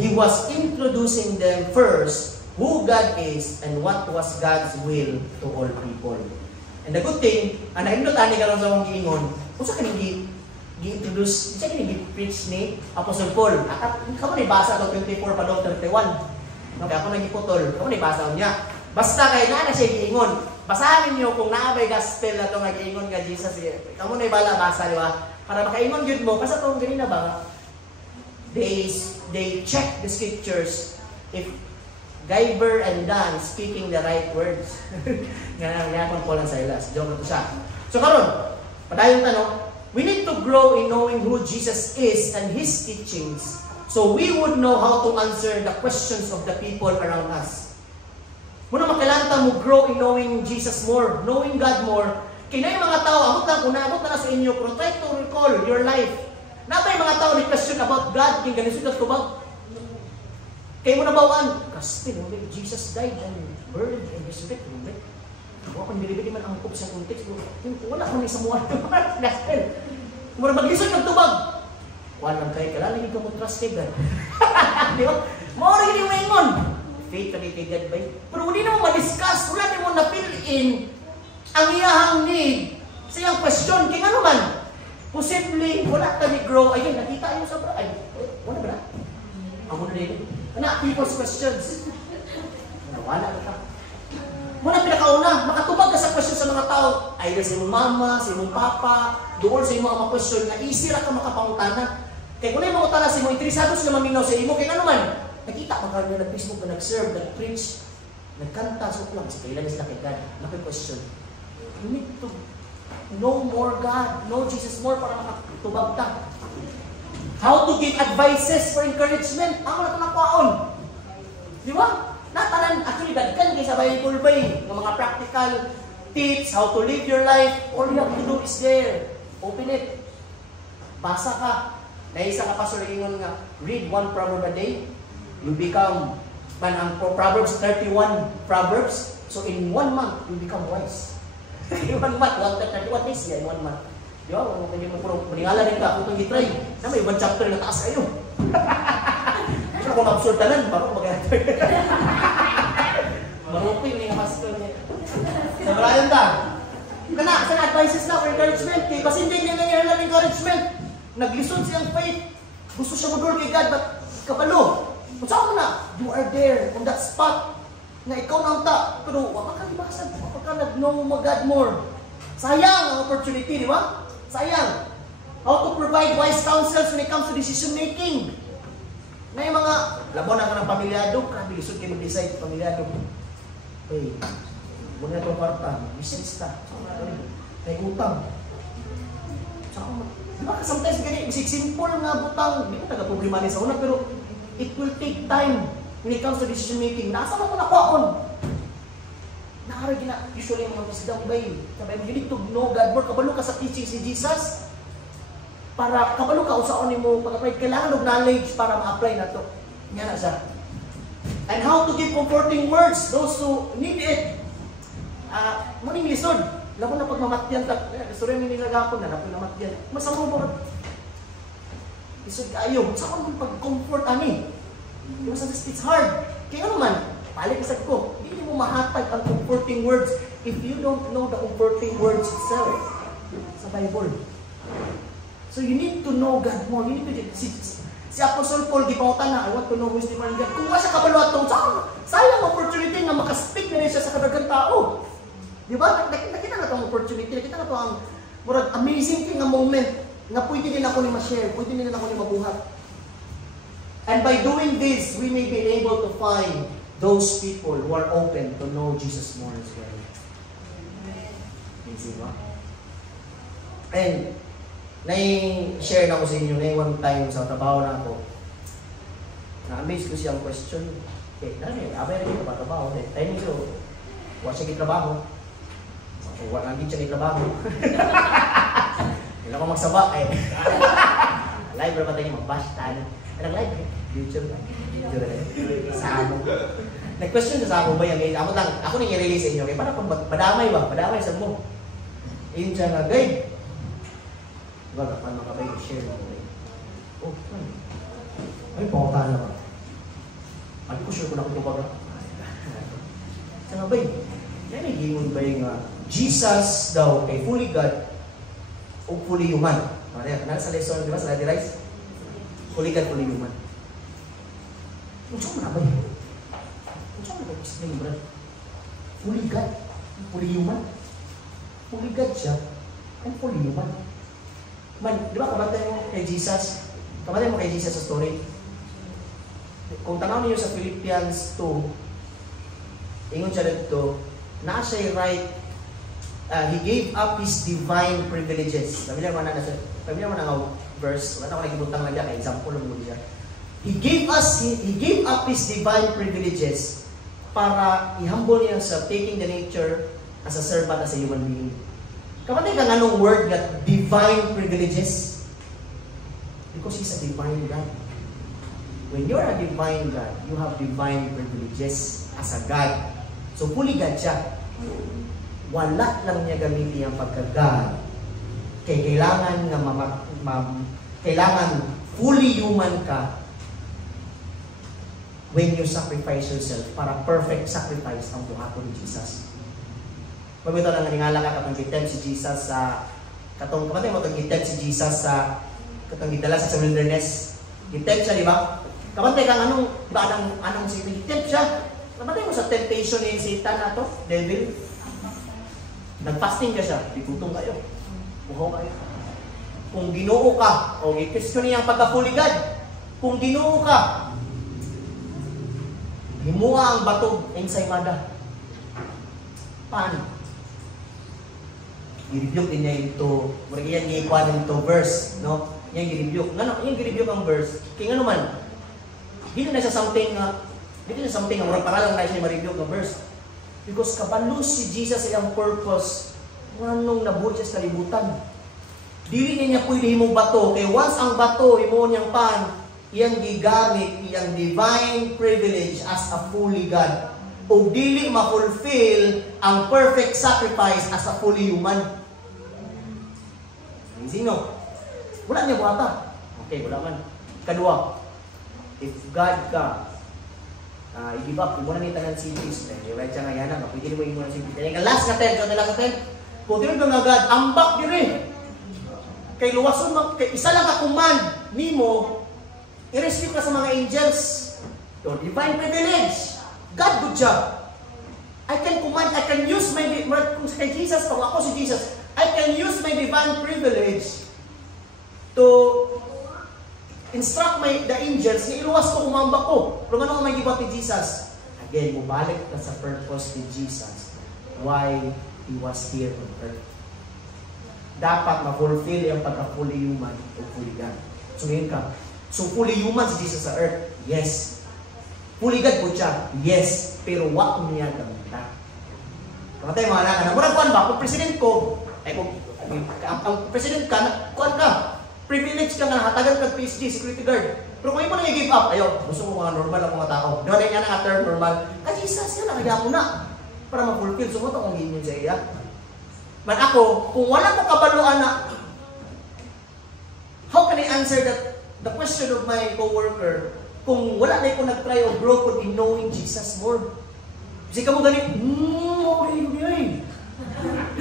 He was introducing them first who God is and what was God's will to all people. And the good thing, ang naindot ani karon sa mong giingon, unsa kani gi-introduce, unsa kani gi-preach ni Apostle Paul? Kamo ni basa to 24 pa daw 31. Okay, ako nagiputol. Kamo ni basa niya. Basta kay na siya giingon. Basahin niyo kung naabay gospel na to nga giingon nga Jesus. Kamo na bala basa di ba? Para makaingon gyud mo kasi tong ganina ba? They check the scriptures if Guyver and Dan speaking the right words. Nga kung Paul and Silas. Joke na to siya. So karon, padayong tanong, we need to grow in knowing who Jesus is and His teachings so we would know how to answer the questions of the people around us. Muna makilanta mo grow in knowing Jesus more, knowing God more. Kaya yung mga tao, abot na sa inyo, pero try to recall your life. Nabay mga tao ni question about God, kaya ganito sila tubag. Kaya mo nabawaan, kasi Jesus died and buried and resurrected. Ako kung nilibili man ang sa context, wala ko na isang mga gospel. Muna maglisod ng tubag. Walang kayo, kalalang yung kontras kay God. Di ba? Maori yung maingon. faith ka kay God ba? Pero hindi na mo ma-discuss, wala din mo na-fill in ang iyahang need sa iyang question. Kaya ano man, posibleng wala ka ni-grow. Ayun, nakita yun sa ay, wala ba na? Ako na din. People's questions. Wala ka. Muna pinakauna, makatubag ka sa question sa mga tao. Either sa imong mama, sa imong papa, doon sa imong mga question na easy ra ka makapangutana. Kaya kung na yung mangutana sa imong, interesado sila maminaw sa imo, kaya ano man, nakita pa ka na nag-Facebook, na nag-serve, nag-preach, nagkanta, so lang, sa kailan sila kay God, question. You need to know more God, know Jesus more para makatubag ta. How to give advices for encouragement, ako na ito nakwaon. Di ba? Natanan, actually, dagkan kayo sa Bible ba ng mga practical tips, how to live your life, all you have to do is there. Open it. Basa ka. Naisa ka pa sa ringon nga, read one proverb a day, you become, ang Proverbs, 31 Proverbs, so in 1 month, you become wise. In 1 month, 31 days yan, 1 month. Di ba? Kung puro maningala din ka, kung itry, na may ibang chapter na taas kayo. Kung absurd tanan, bago mag-enter. Marupi yung mga pastor niya. So, malayan ta. Kana, sa advices na for encouragement. Kaya kasi hindi niya nangyari ng encouragement. Naglisod siyang faith. Gusto siya mag-door kay God, but kapalo. Kung saan mo na, you are there, on that spot, na ikaw nang ta. Pero, wala ka libasan. Wala ka nag-know God more. Sayang ang opportunity, di ba? Sayang. How to provide wise counsels when it comes to decision making. Na yung mga labon ang ng pamilyado, grabe, lisod kayo mag-decide pamilyado. Hey, muna itong kwarta, business ta. May utang. Di ba, sometimes ganyan, simple nga butang, di ko taga-problema sa una, pero it will take time when it comes to decision making. Nasa mo nakwaon? Nakarag na, usually yung mga wisdom ba yun? You need to know God more. Kabalo ka sa teaching si Jesus. Para kabalo ka usaon mo pag-apply, kailangan ng knowledge para ma-apply na to. Yan na siya. And how to give comforting words, those who need it. Muning lisod. Labo na pag mamatyan ta. Sorry may nilagapon na napin namatyan. Masama mo. Lisod kayo. Saan mo pag-comfort ani? It's hard. Kaya naman, balik isag ko, hindi mo mahatag ang comforting words if you don't know the comforting words itself sa Bible. So you need to know God more. You need to si Apostle Paul gipangutan na, I want to know who is the man God. Kung wala siya kabaluatong, sayang opportunity na makaspeak na rin siya sa kadagang tao. Di ba? Nakita na itong opportunity, nakita na ito ang amazing thing, ang moment na pwede din ako ni ma-share, pwede din ako ni mabuhat. And by doing this, we may be able to find those people who are open to know Jesus more as well. Easy ba? And share na ko sa inyo na one time sa trabaho na ako. Na-amaze ko siyang question. Okay, abay rin ito ba trabaho? Tayo nito, wala siya kitrabaho. Wala nang siya kitrabaho. Hindi ako magsaba eh. Live ba tayo mag-bash tayo? Anong live eh? YouTube ba? Sa amo. Nag-question ka sa ako ba yan? Ako nang i-release sa inyo. Kaya parang padamay ba? Padamay sa mo. Ayun siya nga, guide. Diba, paano ka ba i-share mo? Oh, ay, pangutaan na ba? Ano ko sure ko na kung ito ba? Saan nga ba yun? Yan ay gingon ba yung Jesus daw ay fully God o fully human? Kanala sa lesson, di ba? Sa Lady Rice? Fully God, fully human. Kung saan mo na ba yun? Kung saan mo na ba explain, brad? Fully God, fully human? Fully God siya and fully human. Man, di ba kabatay mo kay Jesus? Kabatay mo kay Jesus sa story? Kung tanaw niyo sa Philippians 2, ingon siya dito, na siya right, he gave up his divine privileges. Familiar mo na ang verse, wala ko nagibutang lang yan, example lang mo siya. He gave up his divine privileges para i-humble niya sa taking the nature as a servant, as a human being. Kapatid ka anong word that divine privileges? Because He's a divine God. When you're a divine God, you have divine privileges as a God. So fully God siya. Wala lang niya gamitin ang pagka-God. Kaya kailangan nga kailangan fully human ka. when you sacrifice yourself para perfect sacrifice ang buhaton ni Jesus. Pag ito nang nangingala ka katong gitempt si Jesus sa katong kamatay mo katong gitempt si Jesus sa katong gidala sa wilderness. Gitempt siya, di ba? Kamatay kang anong si gitempt siya. Kamatay mo sa temptation ni Satan na to, devil. Nag-fasting ka siya, bigutong kayo. Buhaw kayo. Kung Ginoo ka, o i-question niya ang pagkapuligad. Kung Ginoo ka, himuha ang batog ensaymada. Paano? I-rebuke din niya ito. Yan i-equal ito verse, no? Yan i-rebuke. Yan i-rebuke ang verse. Kaya nga naman, hindi na siya something ang murang para lang na siya ma-rebuke ang verse. Because kabalo si Jesus ang purpose nganong nabuhat siya sa kalibutan. Dili niya pwede himong bato. Kaya once ang bato, himo niyang pan, iyang gigamit, iyang divine privilege as a fully God. O dili ma-fulfill ang perfect sacrifice as a fully human. Sino? Wala niya buhata. Okay, wala man. Kadua, if God ka, i-give up, muna ni tanan cities. Right siya nga yan, pwede mo yung muna cities. Kaya last na 10, so last na 10, kung tinun ka nga God, ambak yun eh. Kay luwason, isa lang ka command, nimo, i-rescue ka sa mga angels. Your divine privilege. God, good job. I can command, I can use my, kung kay Jesus, kung ako si Jesus, I can use my divine privilege to instruct the angels na iluwas ko, umambak ko. Pero ano may gibat ni Jesus? Again, mubalik ka sa purpose ni Jesus. Why He was here on earth. Dapat ma-fulfill yung pagka-fully human o fully God. So ngayon ka, so fully human si Jesus sa earth? Yes. Fully God po siya? Yes. Pero what niya gamita? Kamatay mga anak, murag kuhan ba? Kung president ko, ang president ka, kuhan ka, privilege ka nga, hatagan ka PSG, security guard. Pero kung mo na i-give up, gusto mo mga normal ang mga tao. Doon na yan ang term normal. Jesus, yan ang kaya ko na. Para ma-fulfill. So, ito kung yun sa iya. Man ako, kung wala ko kabaluan na, how can I answer the question of my co-worker kung wala na ko nag-try or grow in knowing Jesus more? Kasi ka mo ganit, okay.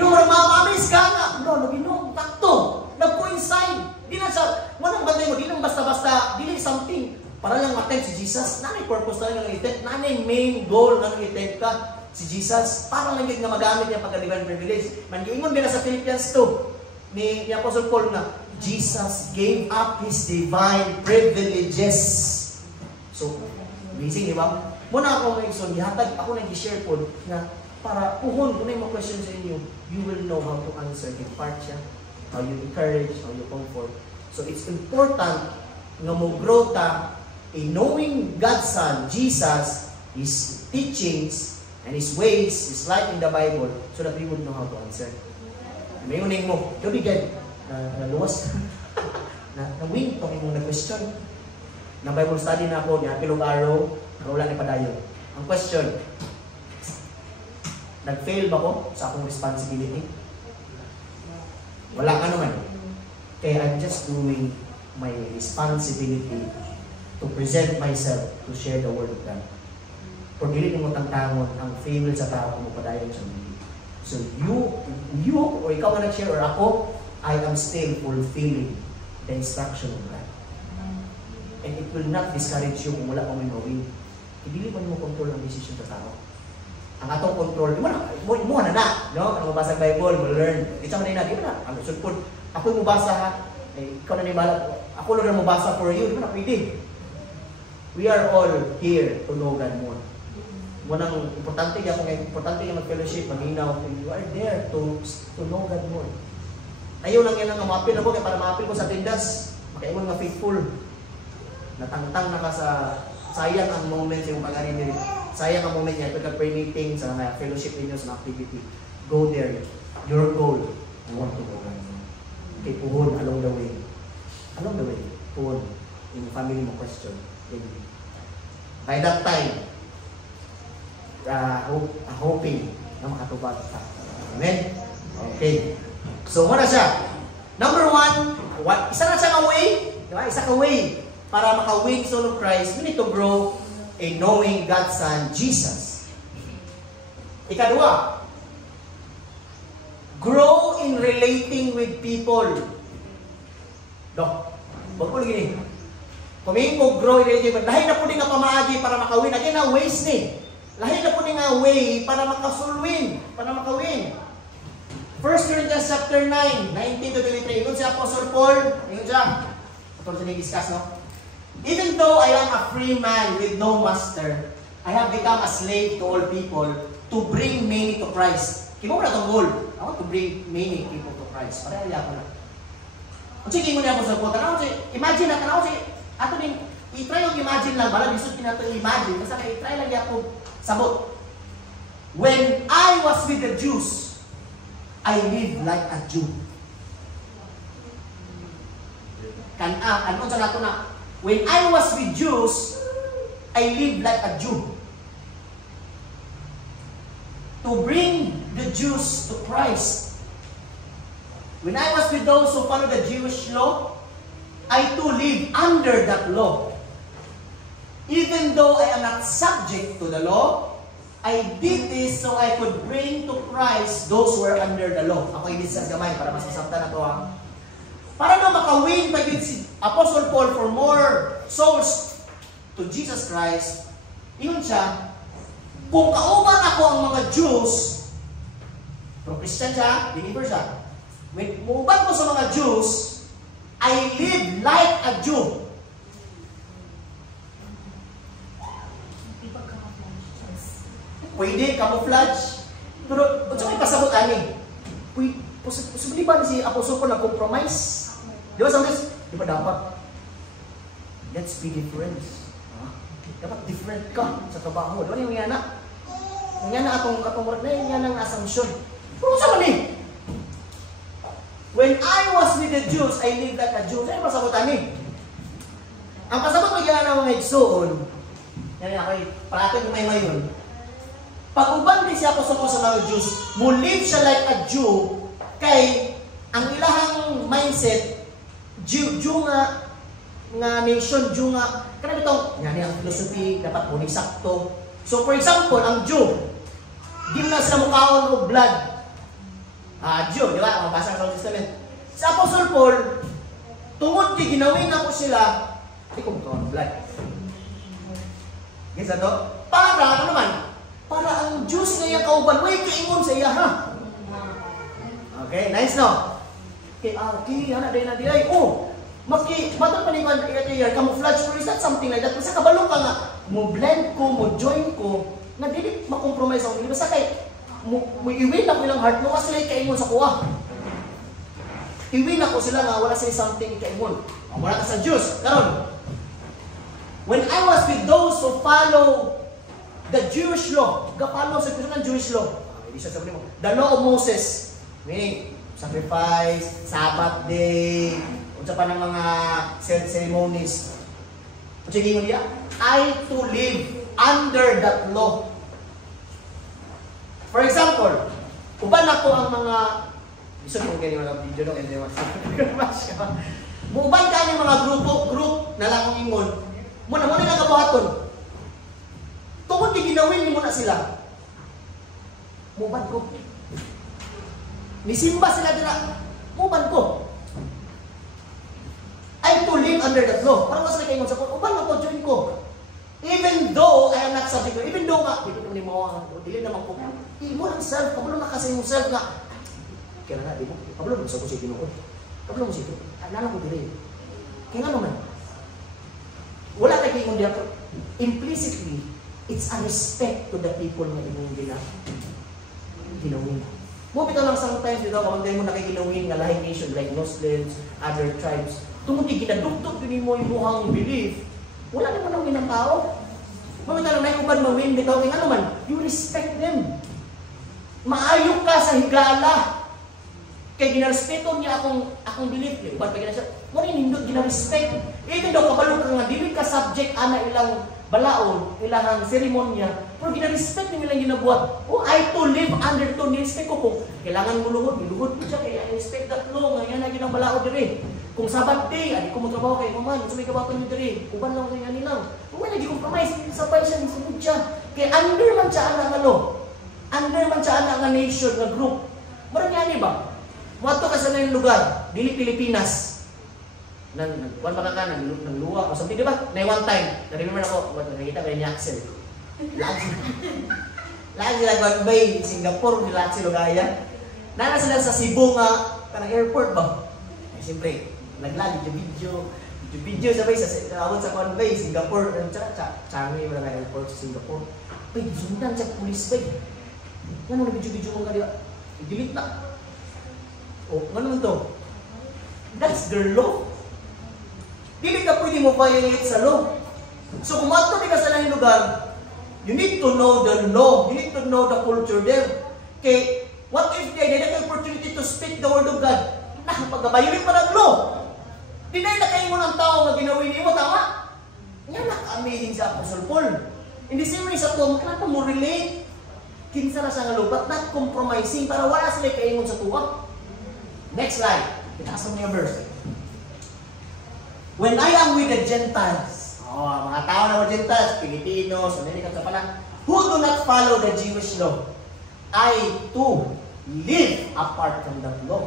Yung mamamis ka nga, naginong, takto, nag-coincide. Di na sa, walang bantay mo, di lang basta-basta, di lang something. Para lang ma-tempt si Jesus, nanay purpose na lang i-tempt, nanay main goal na lang i-tempt ka. Si Jesus, parang lang nga magamit niya pagka-divine privilege. Mangiingon din na sa Philippians 2, ni Apostle Paul na, Jesus gave up His divine privileges. So, amazing, di ba? Muna ako may exon, ihatag ako nag-share po na para puhon, kung may mga question sa inyo, you will know how to answer. Impart siya, how you encourage, how you comfort. So, it's important nga mo grow ta in knowing God's Son, Jesus, His teachings, and His ways, His life in the Bible, so that we would know how to answer. May uning mo, bigyan, naluwas, na-win, itong imong na-question. Na Bible study na ako, niya pilong araw, wala ni padayon. Ang question, nag-fail ba ko sa akong responsibility? Wala ka naman. Kaya I'm just doing my responsibility to present myself, to share the Word of God. Kung dili mo tangtangon ang fail sa tao kung mapadayon sa mga. So you or ikaw na nag-share or ako, I am still fulfilling the instruction of God. And it will not discourage you kung wala kang may mawin. Dili man mo control ang decision sa tao. Ang atong control, mo na, no? Ang mabasa ng Bible, mo learn. Di sa manay na, di ba na? Ang sulpod, ako yung mabasa ha, ikaw na nibala, ako lang mabasa for you, di ba na? Pwede. We are all here to know God more. Munang importante yung mag-fellowship, mag-inaw, you are there to know God more. Ayaw lang yan ang ma-appeal ako, kaya para ma-appeal ko sa tindas, makaingon nga faithful. Natangtang na ka sa sayang ang moment yung pag-arin nila. Sayang ang moment niya, pagka-prayer meeting, sa mga fellowship ninyo, sa activity. Go there. Your goal, I want to go God more. Okay, puhon along the way. Along the way, puhon. Yung family mo question. By that time, hoping na makatubag ka. Amen? Okay. So, muna siya. Number one, isa na siya ka way. Diba? Isa ka way. Para maka-win soul of Christ, we need to grow in knowing God's Son, Jesus. Ikadua, grow in relating with people. Wag po lagi ni. Kuming ko grow in relating with people. Lahi na po nga pamaagi para makawin. Again na ways ni. Lahi na po nga way para makasulwin, para makawin. 1 Corinthians chapter 9, 19 to 23. Ingon si Apostle Paul, ingon siya. Ito siya discuss, no? Even though I am a free man with no master, I have become a slave to all people to bring many to Christ. Kimo na itong goal. I want to bring many people to Christ. Para ayaw ko na. Kung sige mo niya Apostle Paul, imagine na, ato din, i-try yung imagine lang, bala, bisod nato imagine, kasi i-try lang niya po sabot. When I was with the Jews, I live like a Jew. Kanon sa nato na, when I was with Jews, I live like a Jew. To bring the Jews to Christ. When I was with those who follow the Jewish law, I too live under that law. Even though I am not subject to the law, I did this so I could bring to Christ those who are under the law. Ako hindi sa gamay para mas masabtan na to ha. Para na makawin pa yun si Apostle Paul for more souls to Jesus Christ, yun siya, kung kauban ako ang mga Jews, pero Christian siya, believer siya, when muuban ko sa mga Jews, I live like a Jew. Pwede, camouflage. Pero, ba't may pasabot ani? Di ba si Apostle Paul na-compromise? Di ba sabi, di ba dapat? Let's be different. Dapat different ka sa trabaho. Di ba yung yana? Yung yana atong na yung yana ng assumption. Pero sa mali? When I was with the Jews, I lived like a Jew. Saan yung pasabot ani? Ang pasabot ng yana mga igsoon, yan ako, parating may mayon. Pag-uban din siya Apostle Paul sa mga Jews, mo live siya like a Jew, kay ang ilahang mindset, Jew nga nation, Jew nga, kanang itong, yan ang philosophy, dapat mo sakto. So for example, ang Jew, di na sila mukhaon o blood. Jew, di ba? Ang basa sa Old Testament. Sa Apostle Paul, tungod di ginawin ako sila, di ko mukhaon o blood. Yes, to? Para, ano naman? Para ang Diyos na iyang kauban, way kaingon sa iya, ha? Okay, nice, no? Okay, anak day na di ay, matod pa ni camouflage, or is that something like that? Basta kabalo ka nga, mo blend ko, mo join ko, na dili makompromise ako. Basta kay, mo iwin ako ilang heart, mo mas sila kaingon sa kuha. Iwin ako sila nga, wala sila something kaingon. Wala ka sa Diyos. Karon, when I was with those who follow the Jewish law, kapalo sa ng Jewish law, the law of Moses, meaning sacrifice, Sabbath day, unsa pa ng mga ceremonies. Sige mo niya, I to live under that law. For example, uban ako ang mga iso kung ganyan mga video no and uban ka ang mga group na lang ang ingon. Muna nga kabuhaton. Tungkol di ginawin mo na sila. Muban ko. Nisimba sila dira. Muban ko. I to live under that law. Parang mas nakaingon sa ko, uban ako, join ko. Even though I am not subject to, even though nga, dili naman ko, imo ang self, kabalo na kasi yung self nga, kaya nga, di mo, kabalo mo sa ko si Ginoo. Kabalo mo si Ginoo. Nala ko dili. Kaya nga naman, wala kayo ingon diya, implicitly, it's a respect to the people na inyong ginawin. Mo bitaw lang sometimes dito kapag mo nakikinawin nga lahing nation like Muslims, other tribes. Tungod di ginadugtog kini mo imong belief. Wala naman ang winang tao. Mo bitaw lang may uban mawin bitaw kay ano man, you respect them. Maayok ka sa higala. Kay ginarespeto niya akong belief. Uban pa gina siya. Mo ni nindot ginarespect. Even though kabalo ka nga dili ka subject ana ilang balaod, ilang seremonya, pero gina-respect nila ginabuhat. I to live under to, ni-respect ko kung kailangan mo luhod, niluhod ko siya, kaya I respect that law, ngayon na ginang balaod diri. Kung Sabbath day, adi ko mo trabaho kay Maman, sa may kabaton nyo diri, kuban lang kayo nilang. Kung may nag-compromise, sabay siya, sunod siya. Kaya under man siya ang nga law. Under man siya ang nga nation, nga group. Marang yan ba? Mato ka sa ng lugar, dili Pilipinas. Kuwan pa ka ng luwa, o something, di ba? Na one time, na-remember ako, nakikita ko ni Axel. Lagi sila Guanbay, Singapore, nila Axel Ogaya. Nana sila sa Cebu nga, kanang airport ba? Eh, siyempre, naglag, video sabay sa awon sa Conway, Singapore, Changi, wala nga airport sa Singapore. Ay, sundan sa police ba? Ano na video mo nga diba? I-delete na. O, ano to? That's their law. Dili ka pwede mo violate sa law. So, kung mato di ka sa lang lugar, you need to know the law. You need to know the culture there. Okay, what if they had an opportunity to speak the word of God? Pagkabayulit pa ng law. Dinay na kayo mo ng tao na ginawin mo, tama? Yan naka-amazing sa Apostle Paul. In the same way sa tuwa, makakata mo relate. Kinsa na sa nga law, but not compromising para wala sila kayo sa tuwa. Next slide. Pinasa mo yung verse. When I am with the Gentiles, mga tao na mga Gentiles, Pilipinos, American ka pala, who do not follow the Jewish law, I too live apart from that law.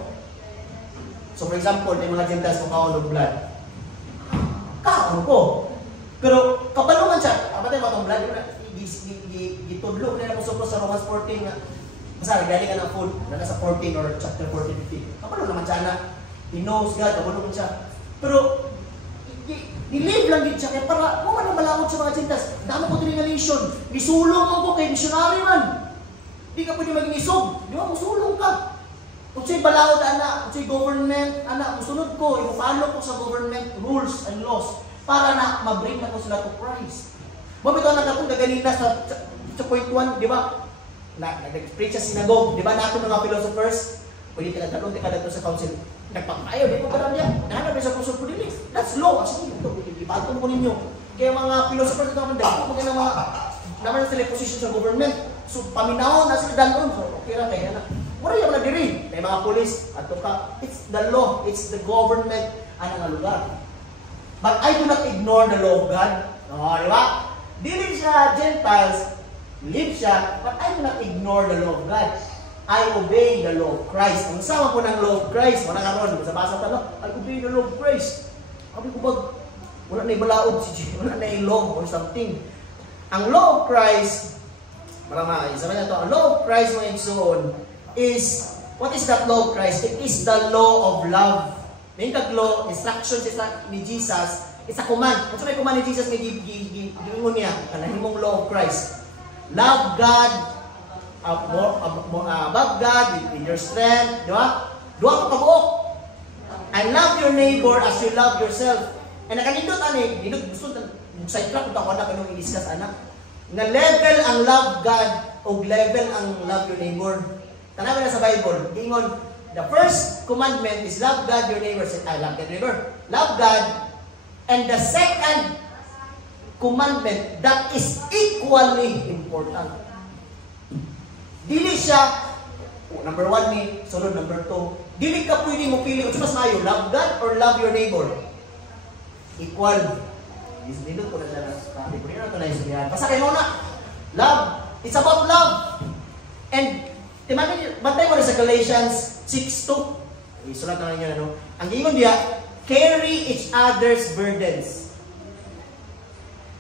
So for example, may mga Gentiles kung kaon ng blood. Kaon ko. Pero kabalungan siya, kapatid mo itong blood, gitudlo nila po sa Romans 14 nga, basta galing ka ng food, nasa 14 or chapter 14-15. Kabalungan naman siya na, he knows God, kabalungan siya. Pero, i-live lang din siya, kaya para, kung ano malawag sa mga Gentiles, dami ko din nga nation, isulong mo ko kay missionary man. Hindi ka pwede maging isog, di ba? Musulong ka. Kung siya'y balawad, anak, kung siya'y government, anak, musunod ko, i-follow ko sa government rules and laws para na mabring na ko sila to Christ. Bumito na katong gaganina sa point 1, di ba? Nag-preach sa synagogue, di ba? Nato mga philosophers, pwede ka nagtalong, di ka nagtalong sa council, nagpapakayo, di ba ba niya? Nahanap sa council po din eh. That's law. Actually, ito, ipato mo ninyo. Kaya mga philosophers ito naman, dahil mga mga naman sila position sa government. So, paminahon na sila dalon. So, okay lang kayo, anak. Wala yung mga diri. May mga polis, ato ka. It's the law. It's the government ang nga lugar. But I do not ignore the law of God. No, di ba? Dili siya Gentiles, live siya, but I do not ignore the law of God. I obey the law of Christ. Ang sama po ng law of Christ, wala ka ron, sa basa pa, I obey the law of Christ. Sabi ko ba, wala na ibalaod si wala na ilong or something. Ang law of Christ, marama, isa na ito, ang law of Christ mga igsoon is, what is that law of Christ? It is the law of love. May law, instructions ni Jesus, it's a command. Ano may command ni Jesus may giingon niya, kanahimong law of Christ. Love God, above God, in your strength, di ba? Duha ka kabuok. And love your neighbor as you love yourself. And nakanindot, gusto sa itlak, kung ako na kanong i-discuss, anak. Na level ang love God o level ang love your neighbor. Tanawa na sa Bible, ingon, the first commandment is love God, your neighbor. I love God, neighbor. Love God. And the second commandment that is equally important. Dili siya, number 1 ni, sunod number 2. Dili ka pwede mo pili, mas mayo, love God or love your neighbor? Equal. Dito ko na siya na, pwede na ito na yung sabihan. Basta kayo na, love. It's about love. And, bantay mo rin sa Galatians 6:2. Isulat na ninyo, ano? Ang ingon diya, carry each other's burdens.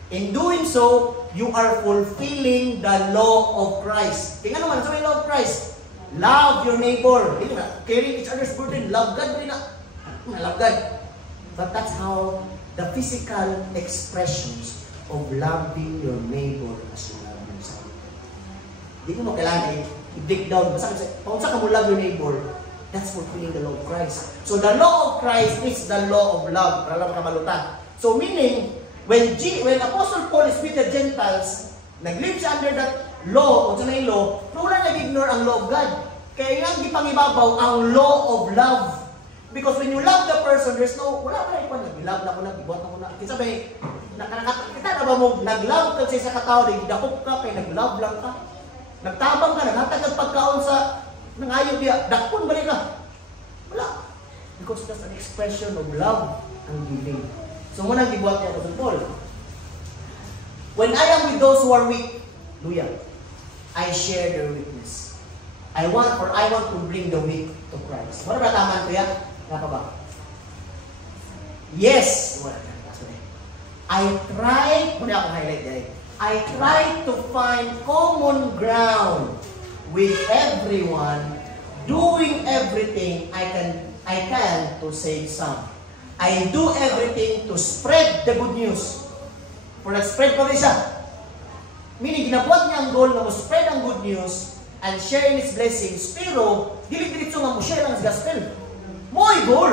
In doing so, you are fulfilling the law of Christ. Tingnan naman, sa may law of Christ. Love your neighbor. Carry each other's burden. Love God rin na. Love God. But that's how the physical expressions of loving your neighbor as you love yourself. Hindi mo kailangan i-break down. Basta kung saan ka mo love your neighbor, that's fulfilling the law of Christ. So the law of Christ is the law of love. Para lang makabalutan. So meaning, when Apostle Paul is with the Gentiles, nag-live siya under that law, o sa na yung law, wala nag-ignore ang law of God. Kaya yung gipangibabaw ang law of love. Because when you love the person, there's no, wala pa rin, nag-love na ko na, ibuhat na ko na. Kita na ba mo, nag-love ka sa isa katao, nagdakop ka, kaya nag-love lang ka. Nagtabang ka, naghatag ng pagkaon sa nangayon diya, dakpon balik ka. Wala. because that's an expression of love and giving. So muna gibuhat niya Apostle Paul. When I am with those who are weak, I share their weakness. I want to bring the weak to Christ. Wala ba tama kuya? Nga pa ba? Yes! I try to find common ground with everyone, doing everything I can to save some. I do everything to spread the good news. For nag-spread pa rin siya. Meaning, ginabuhat niya ang goal na mo-spread ang good news and share in His blessings, pero dili-diritso nga mo share ang gospel. Mo'y goal.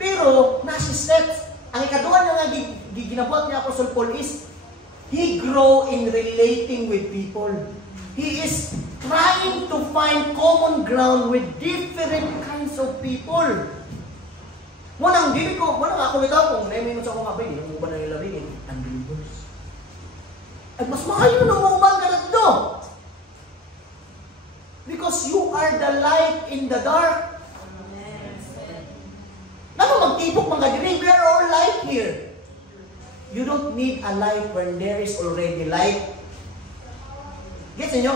Pero, nasa steps. Ang ikaduha na nga ginabuhat niya Apostle Paul is, he grow in relating with people. He is trying to find common ground with different kinds of people. Munang ako ikaw kung namin mo sa akong abay, hindi mo ba na nilabingin? Unbelievers. At mas maayo na umubang ka na ito. Because you are the light in the dark. Naman magtipok mga diri, we are all light here. You don't need a light when there is already light. Gets nyo?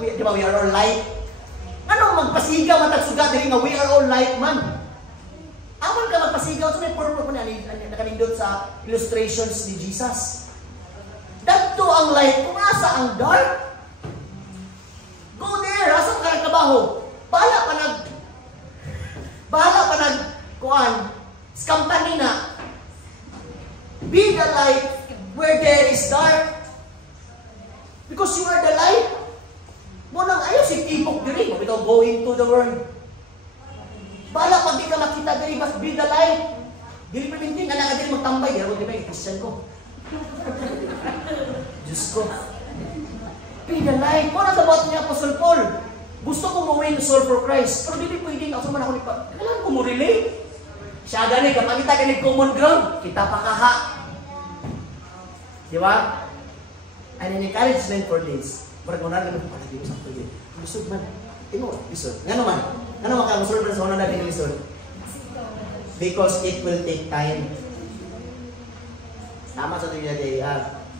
Di ba we are all light? Magpasigaw matagsuga diri nga we are all light man. Aman ka magpasigaw, so may purpose mo na nakalindot sa illustrations ni Jesus. Dadto ang light, kung asa ang dark. Go there, asa ka nagtrabaho. Bahala pa nag scam kanina. Be the light where there is dark. Because you are the light. Munang ayaw si tipok diri, mabitaw go into the world. Bala pag di ka makita diri, mas be the light. Dili pa minting, anak ka diri magtambay. Di ba, Christian ko. Diyos ko. Be the light. Kung nagabot niya Apostle Paul, gusto ko mawin soul for Christ. Pero dili pwedeng ako man ako nipa. Kailangan ko mo relate. Siya gani, kapag kita gani common ground, kita pakaha. Di ba? And an encouragement for this. Barag mo na lang, palagi mo sa tuloy. Lisod man. Lisod. Nga naman ka, masulod na sa una natin lisod. Because it will take time. Tama sa tuloy natin,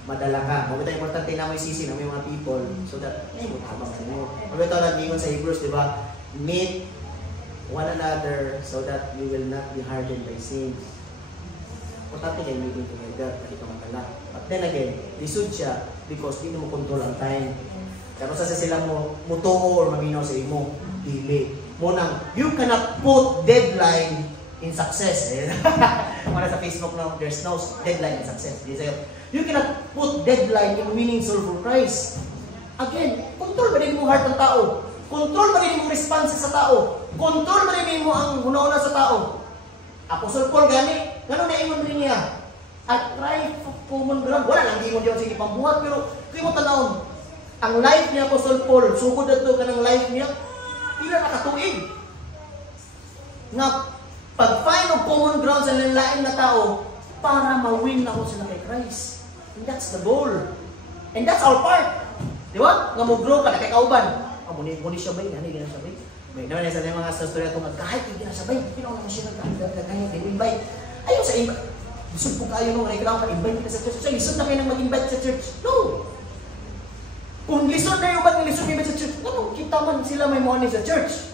madala ka. Mabita importante na may sisi na may mga people so that, mo tabang sa inyo. Mabita nag-ingon sa Hebrews, di ba? Meet one another so that you will not be hardened by sin. Importante kayo meeting together, pati ka matala. But then again, lisod siya because di mo control ang time. Pero sa sila mo mutuo or maminaw sa imo, dili. Munang, you cannot put deadline in success. Muna sa Facebook no, there's no deadline in success. You cannot put deadline in winning soul for Christ. Again, control ba din mo heart ng tao? Control ba din mo response sa tao? Control ba din mo ang una-una sa tao? Apostle Paul gani, gano'n na ingon rin niya. At try common ground. Wala lang, hindi mo diyan sige pambuhat, pero kayo mo tanawon. Ang life niya Apostle Paul, sugod na ito ka ng life niya, pila nakatuig. Nga, pag-find of common ground sa lain na tao, para ma-win na ko sila kay Christ. And that's the goal. And that's our part. Di ba? Nga mo grow ka na kay kauban. Muni siya ba? Gani siya ba? May naman sa mga storya itong kahit hindi na siya ba? Pinaw naman siya nagkahit. Invite. Ayaw sa invite. Lisod po kayo nung kailangan pa-invite kita sa church. So, lisod na kayo nang mag-invite sa church. No! Kung lisod na yung ba't lisod na sa church, ano, kita man sila may money sa church.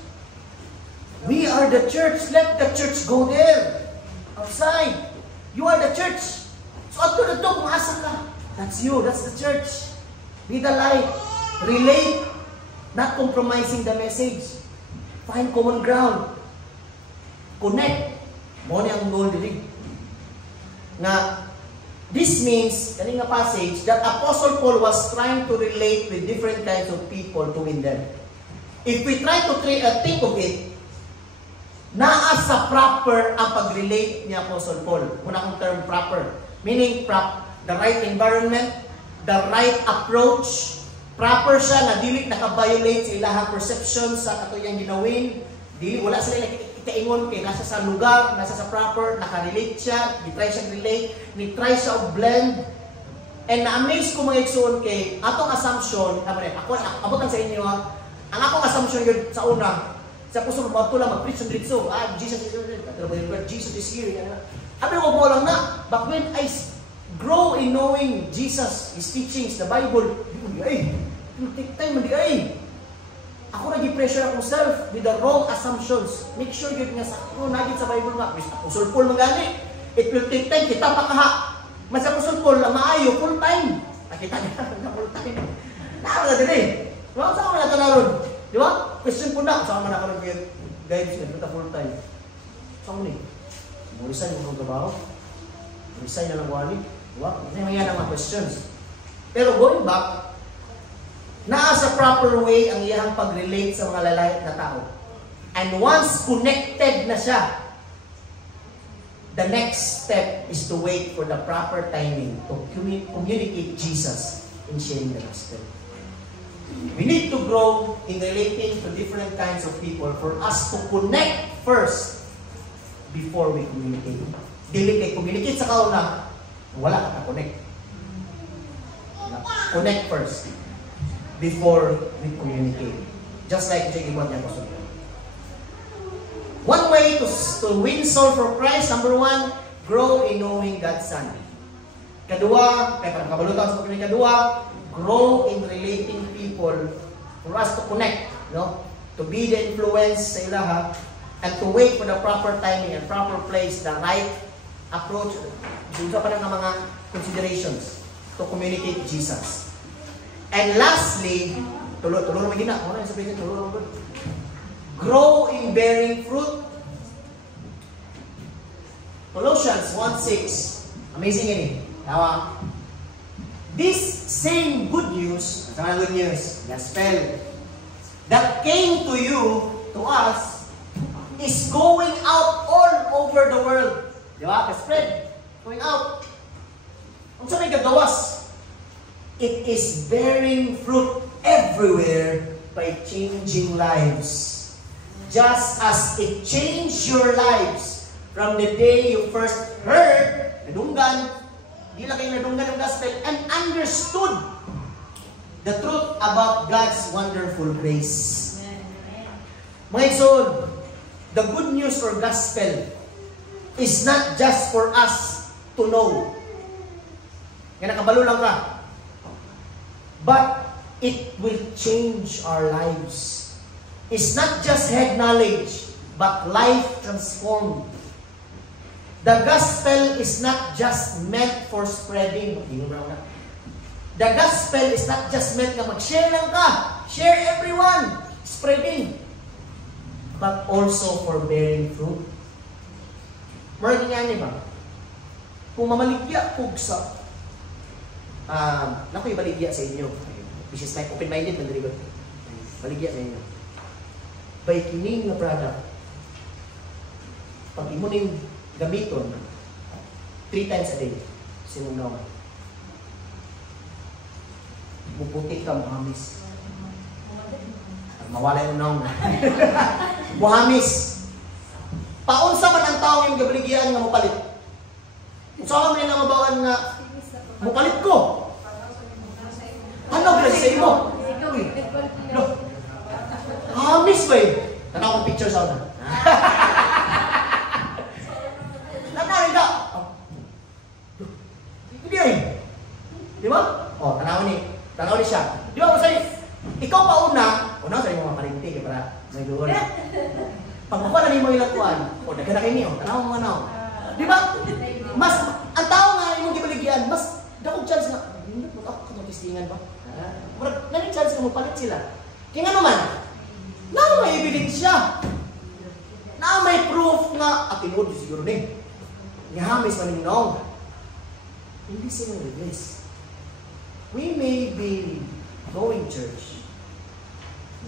We are the church. Let the church go there. Outside. You are the church. So, ato na ito, kung asa ka. That's you. That's the church. Be the light. Relate. Not compromising the message. Find common ground. Connect. Mo ni ang goal diri. Na this means, kaning nga passage, that Apostle Paul was trying to relate with different kinds of people to win them. If we try to think of it, naa sa proper ang pag-relate ni Apostle Paul. Muna kong term proper. Meaning, the right environment, the right approach, proper siya na dili naka-violate sa ilahang perception sa katuyang ginawin. Dili, wala sila ikaingon kay nasa sa lugar, nasa sa proper, naka-relate siya, ni-try siyang relate, ni-try siya blend. And na-amaze ko mga igsoon kay atong assumption, ako abutan sa inyo ha, ang akong assumption yun sa una, Sa Apostol Pablo lang mag-preach ng dito. Jesus is here. Jesus is here. Abi mo lang na. But when I grow in knowing Jesus, His teachings, the Bible, ay, take time, hindi ay. Ako nag-pressure akong self with the wrong assumptions. Make sure yun nga sa nagit sa Bible nga. Apostol Paul magani. It will take time. Kita pa kaha. Mas Apostol Paul, maayo, full time. Nakita niya na full time. Nakala din eh. Saan ko na naroon? Di ba? Question po na. Saan ko na naroon kayo? Guys, nagpunta full time. Saan ko ni? Resign mo kong trabaho. Resign na lang wali. Di ba? Kasi mga yan ang mga questions. Pero going back, naa sa proper way ang iyang pag-relate sa mga lalait na tao. And once connected na siya, the next step is to wait for the proper timing to communicate Jesus in sharing the gospel. We need to grow in relating to different kinds of people for us to connect first before we communicate. Dili kay communicate sa kauna, wala ka na-connect. Connect first before we communicate. Just like Jake Ibon niya po. One way to win soul for Christ, number one, grow in knowing God's Son. Kadua, kaya parang kabalutan sa pagkakas kadua, grow in relating people for us to connect, no? To be the influence sa ilaha, and to wait for the proper timing and proper place, the right approach. Isa pa ng mga considerations to communicate Jesus. And lastly, tulo na magina. Ano yung sabihin niya? Tulo na grow in bearing fruit. Colossians 1:6. Amazing ini. Tawa. This same good news, ang good news, gospel, that came to you, to us, is going out all over the world. Di ba? Spread. Going out. Ang sabi gagawas? It is bearing fruit everywhere by changing lives. Just as it changed your lives from the day you first heard, nadunggan, di lang kayo nadunggan ng gospel, and understood the truth about God's wonderful grace. Mga son, the good news or gospel is not just for us to know. Yan nakabalo lang ka. But it will change our lives. It's not just head knowledge, but life transformed. The gospel is not just meant for spreading. The gospel is not just meant na mag-share lang ka. Share everyone. Spreading. But also for bearing fruit. Marami nga niya ba? Kung mamaligya kog sa nako'y baligya sa inyo. This is like open-minded na dirigot. Baligya sa inyo. By kining na product, pag imo ning gamiton 3 times a day, sinong naman? Muputi ka, muhamis. Mawala yung naong. Muhamis. Paunsa man ang taong yung gabaligyan nga mupalit? Unsa man nila mabawaan nga mupalit ko? Ano ba sa imo? Hamis ba eh? Tanaw kong picture sa una. Tanawin ka! Hindi eh. Di ba? O, tanawin ni siya. Di ba, masay, ikaw pa una sa'yo mga parinti, para may doon. Pag makuha na ni mo ilang kuhan, o, daga na kayo niyo, tanawin mo nga. Di ba? Mas, ang tao nga yung gibaligyan, mas, dakong chance na, hindi mo ako matistingan ba? Naring chance na mo palit sila. Kaya nga naman, na may ebidensya. Na may proof nga at tinod siguro din. Ngahamis maningnaw. Hindi sila regress. We may be going church,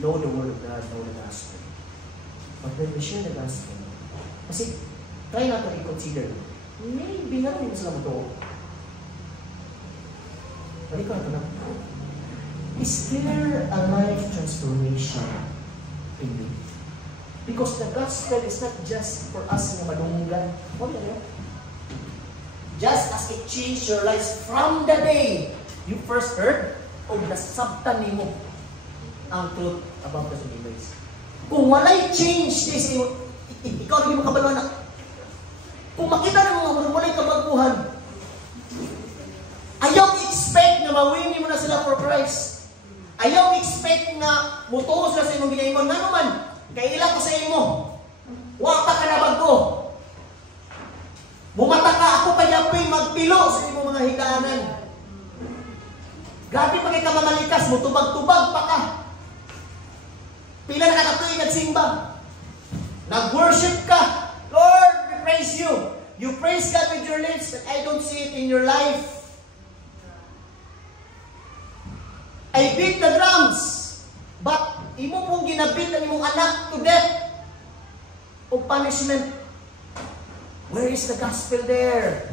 know the word of God, know the gospel. But when we share the gospel, kasi try natin i-consider, maybe nga rin sila mo. Balik ko na. Is there a life transformation? Because the gospel is not just for us na madunggan. Just as it changed your lives from the day you first heard o nasabtan nimo ang truth about the saving grace. Kung walay change this, ikaw rin makabalo na. Kung makita ng mga walay kabaguhan, ayaw expect na mawini mo na sila for Christ. Ayaw expect na mutuos na sa imong ginaingon. Nga naman, kaila ko sa imo. Wata ka na bago. Bumata ka, ako kayapay magpilo sa imong mga higaanan. Grabe pa kay ka mga likas, mutubag-tubag pa ka. Pila na kakatuig at simba. Nag-worship ka. Lord, we praise you. You praise God with your lips, but I don't see it in your life. I beat the drums, but imo pong ginabit ang imong anak to death o punishment. Where is the gospel there?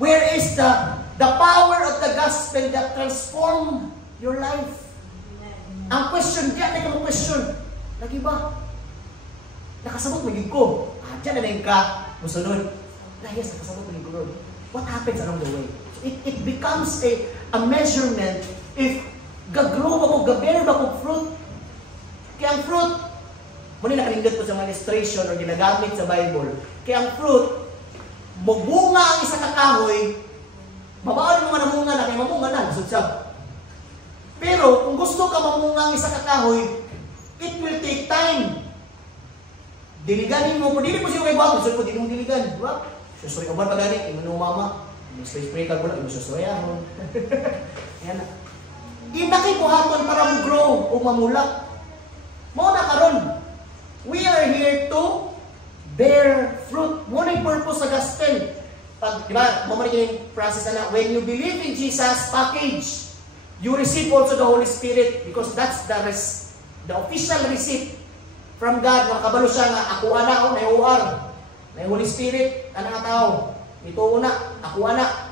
Where is the power of the gospel that transform your life? Ang question, diyan na yung question. Lagi ba? Nakasabot maging ko. Diyan na yung ka, musunod. Yes, nakasabot maging ko, Lord. What happens along the way? It becomes a measurement if gagrow ako, gabear ba ko fruit. Kaya ang fruit, muna nakalindot ko sa mga illustration o ginagamit sa Bible. Kaya ang fruit, magbunga ang isa kakahoy, mabawal mo namunga na, kaya mamunga na, sudsab. Pero kung gusto ka mamunga ang isa kakahoy, it will take time. Diliganin mo, dili mo siya kay bago, gusto mo, dili mo diligan. Diba? Susuri ka ba pag-anik, imo mama, spray ka ko lang, imo susuri ako. Yan na. Inakibuhaton para mag-grow o mamulak. Muna karon, we are here to bear fruit. Muna yung purpose sa gospel. Pag, di ba, mamalik yung process na when you believe in Jesus package, you receive also the Holy Spirit because that's the official receipt from God. Makabalo siya nga, ako na ako, naiuar. May Holy Spirit, ano nga tao? Ito una, ako na.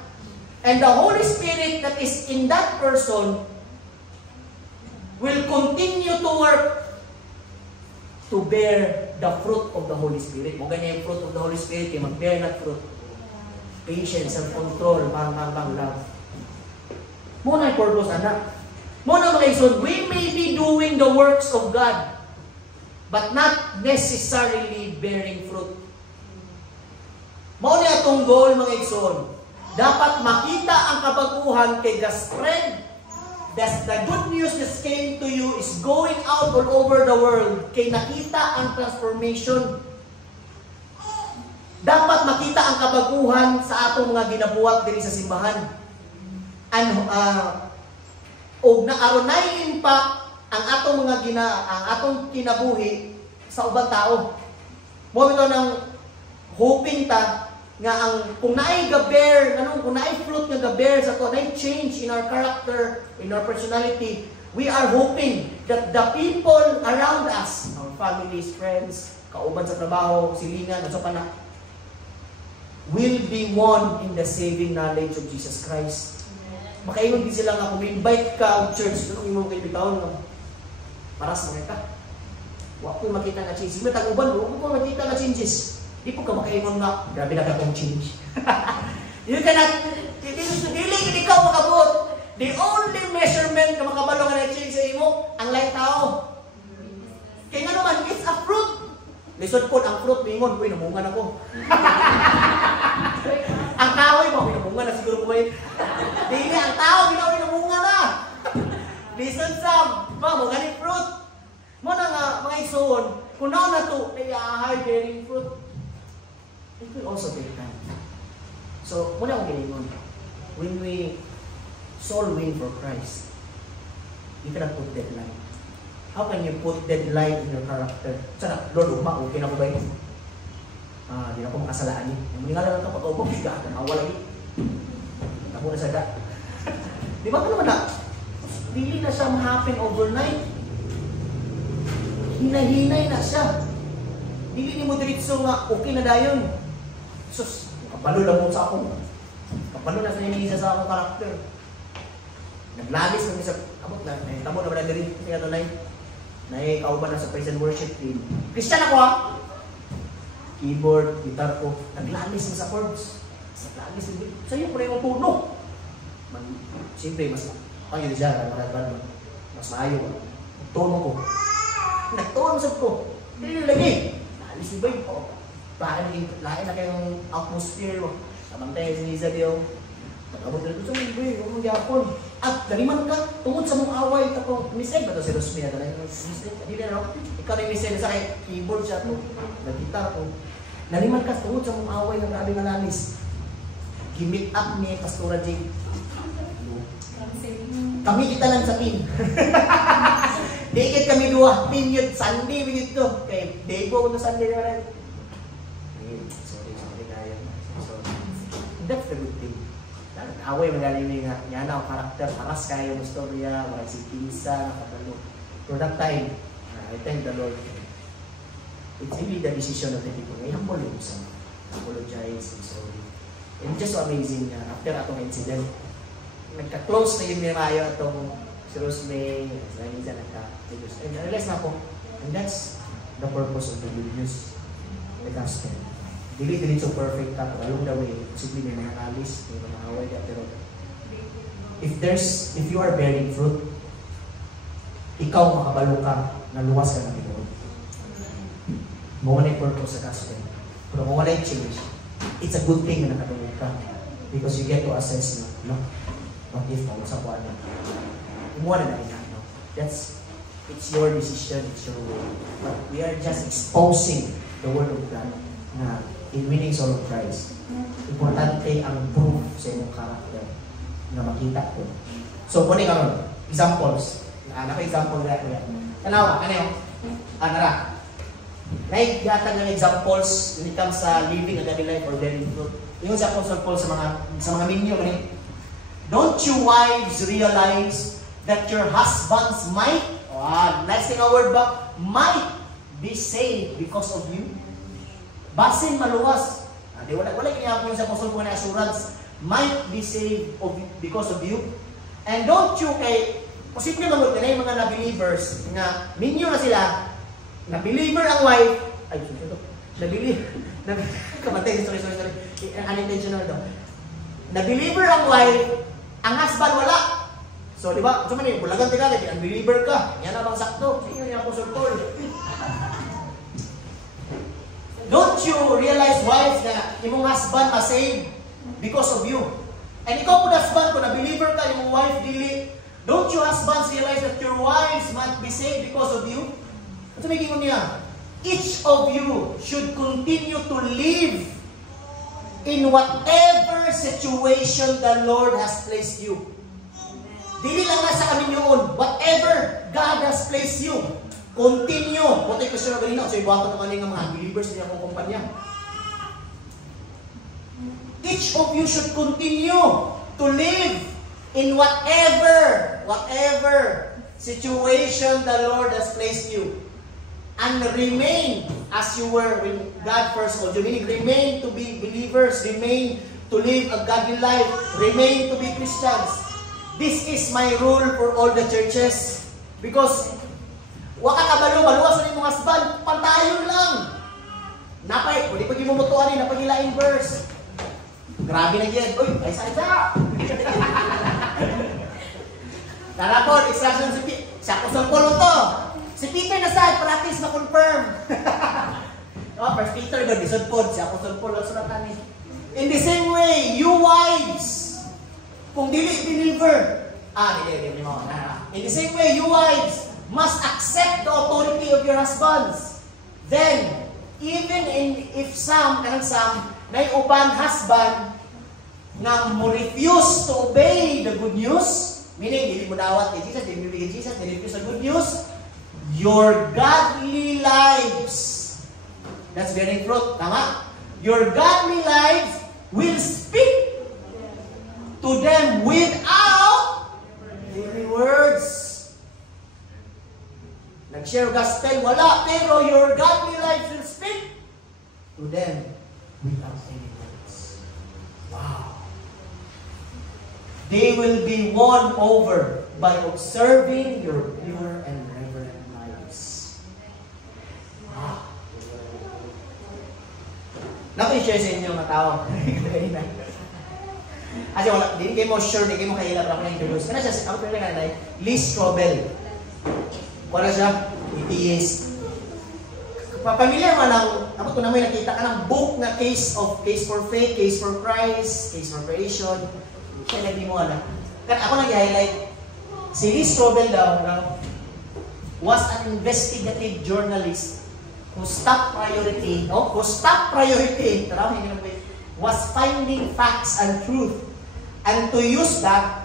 And the Holy Spirit that is in that person will continue to work to bear the fruit of the Holy Spirit. Mo ganyan yung fruit of the Holy Spirit, yung mag-bear na fruit. Patience, self-control, bang love. Muna yung purpose, anak. Muna mga ison, we may be doing the works of God, but not necessarily bearing fruit. Muna itong goal, mga ison. Dapat makita ang kabaguhan kay Gaspred. That the good news that came to you is going out all over the world. Kay nakita ang transformation. Dapat makita ang kabaguhan sa atong mga ginabuhat diri sa simbahan. O naaronay impact ang atong mga atong kinabuhi sa ubang tao. Mo ito ng hoping ta nga ang kung naay gaber, kung naay fruit nga gaber sa to, naay change in our character, in our personality, we are hoping that the people around us, our families, friends, kauban sa trabaho, silingan, at sa pana, will be one in the saving knowledge of Jesus Christ. Makaingon din sila nga, kung invite ka ang church, kung imo kay bitaon nga, para sa mga ka. Wa ko makita nga changes. May tag-uban, wa ko makita nga changes. Di po ka makaingon nga, grabe na ka kong change. You cannot, dili ikaw makabot. The only measurement na makabalo nga na-change sa imo, ang lahi tao. Kaya nga naman, it's a fruit. Lisod po, ang fruit, mingon, uy, namungan ako. Ang kahoy mo, namungan na siguro kumain. Dili, ang tao, namungan na. Lisod sa, mo ganit fruit. Mo na nga, mga ison, kung na to, ay high bearing fruit. It will also take time. So, muna akong giningon. When we soul win for Christ, you cannot put deadline. How can you put deadline in your character? Sana, Lord, okay na ko ba yun? Di na ako makasalaan yun. Yung nga lang ito, pag-ubog, siya, nawala yun. Ako na sada. Di ba naman na? Dili na siya ma-happen overnight. Hinahinay na siya. Dili ni mo diritso nga, okay na dayon. Sus, kapalo lang mo sa ako. Kapalo na sa inisa sa akong karakter. Naglabis kami sa, abot na, tamo na ba na diri, kaya ito na kauban na sa praise and worship team. Christian ako ha! Keyboard, guitar ko, naglabis sa chords. Naglabis, sa'yo ko na yung puno. Siyempre, mas, kayo na siya, mas maayo. Tono ko. Nagtuon sa ko. Dili lagi. Alis ni Bay. Oh. Bakit naging lain na kayong atmosphere. Samantay si Liza diyo. Pag-abot na ito sa mga Bay. Huwag mong yapon. At daliman ka. Tungod sa mong away. Tapos, miseg ba ito si Rosmina? Hindi na, no? Ikaw rin miseg. Sa keyboard siya to. Nag-gitar to. Daliman ka. Tungod sa mong away. Nag-aabi nga nalis. Gimit up ni Pastora Jane. Kami kita lang sa pin. Dikit kami dua. Pin yun. Sunday begitu. Okay. Day ko na Sunday na rin. Sorry kaya. That's the good thing. Away magaling nga. Yan ako karakter. Paras kaya yung storya. Walang si Pinsa. Nakatalo. For that time, I thank the Lord. It's really the decision of the people. May humble yung isa. Apologize. I'm sorry. And just so amazing nga. After atong incident, nagka-close na yung Mayo atong si Rosemary, sa Liza nagka-close. And realize na ako, and that's the purpose of the good news, the gospel. Dili so perfect ka, along the way, posibleng may mga alis, may mga away ka, pero if you are bearing fruit, ikaw makabalo ka, naluwas ka na Pinoon. Mawala yung purpose sa gospel. Pero mawala yung change, it's a good thing na nakatulog ka. Because you get to assess na, no? What if ako sa kuwan na? Umuha na rin no? It's your decision, it's your way. But we are just exposing the Word of God na in winning soul of Christ. Importante ang proof sa inyong character na makita ko. So, kunin ka nun. Examples. Naka-example na ito. Tanawa, ano yun? Nara. Naigatag ng examples when it comes sa living a godly life or bearing fruit. Yung sa Apostle Paul sa mga minyo, don't you wives realize that your husbands might, next thing a word ba, might be saved because of you? Basin maluwas. Wala kiniyapon sa Apostle Paul na assurance, might be saved because of you. And don't you posible naman na yung mga na-believers nga, minyo na sila, na-believer ang wife, sorry. Unintentional daw. Na-believer ang wife, ang husband wala. So, di ba? So, bulagan tika, unbeliever ka. Yan na bang sakto? Yan yung Apostle Paul. Don't you realize, wives, na imong husband ma-save because of you? And ikaw po husband, kung na-believer ka, imong wife dili, don't you husbands realize that your wives might be saved because of you? Ito may gingon niya. Each of you should continue to live in whatever situation the Lord has placed you. Dili lang nasa kami yun. Whatever God has placed you, continue. Buti ko siya na ganina. So, ibuhato naman yung mga believers niya akong kumpanya. Each of you should continue to live in whatever situation the Lord has placed you. And remain as you were when God first called you. Meaning, remain to be believers, remain to live a godly life, remain to be Christians. This is my rule for all the churches. Because, waka kabalo, maluwas na yung mga husband, pantayon lang. Napay, pwede pag imumutuan napagilaing verse. Grabe na yan. Uy, ay sa Tara po, instruction sa Apostle Paul to. Si Peter na sa'yo, practice ma-confirm. First Peter, isod po, si Apostle Paul, sulatan ni. In the same way, you wives, kung dili believer, in the same way, you wives must accept the authority of your husbands. Then, even if some, naiuban husband, na mo refuse to obey the good news, meaning, hindi mo dawat kay Jesus, hindi mo bigay Jesus, hindi refuse the good news, your godly lives, that's bearing fruit, tama? Your godly lives will speak to them without any words. Nag-share gospel, wala, pero your godly lives will speak to them without any words. Wow. They will be won over by observing your pure and reverent lives. Wow. Naki-share sa inyo mga tao. Kasi wala, hindi kayo mo sure, hindi kayo mo kahilap ako na introduce. Kana siya, ako pwede ka na, Liz Strobel. Wala siya, atheist. Pamilya man ang, ako ko naman nakita ka ng book na Case for Faith, Case for Christ, Case for Creation. Kaya hindi mo alam. Kaya ako nag-highlight, si Lee Strobel daw was an investigative journalist whose top priority was finding facts and truth and to use that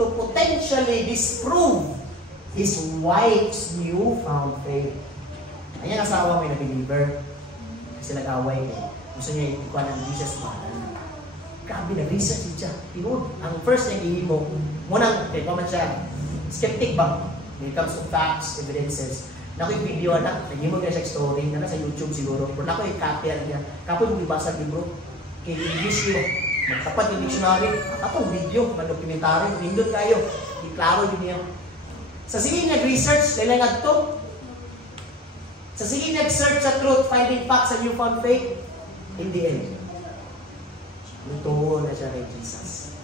to potentially disprove his wife's newfound faith. Ayan asawa may na-believer. Kasi nag-away eh. Gusto niya ikuha ng Jesus mahal. Grabe, nag-research siya. Tinood. Ang first niya ihimo, munang, kaya man siya, skeptic ba? When it comes to facts, evidences. Nako'y video na, nag-ihimo niya siya story, na nasa YouTube siguro. Pero nako'y copy niya. Kapo'y mong ibasa libro. Kay English yun. Magtapat yung dictionary. Kapag video, mag-documentary. Nindot kayo. Iklaro yun niya. Sa sige nag-research, kailan nga ito? Sa sige nag-search sa truth, finding facts and newfound faith, in the end, luto na siya kay Jesus.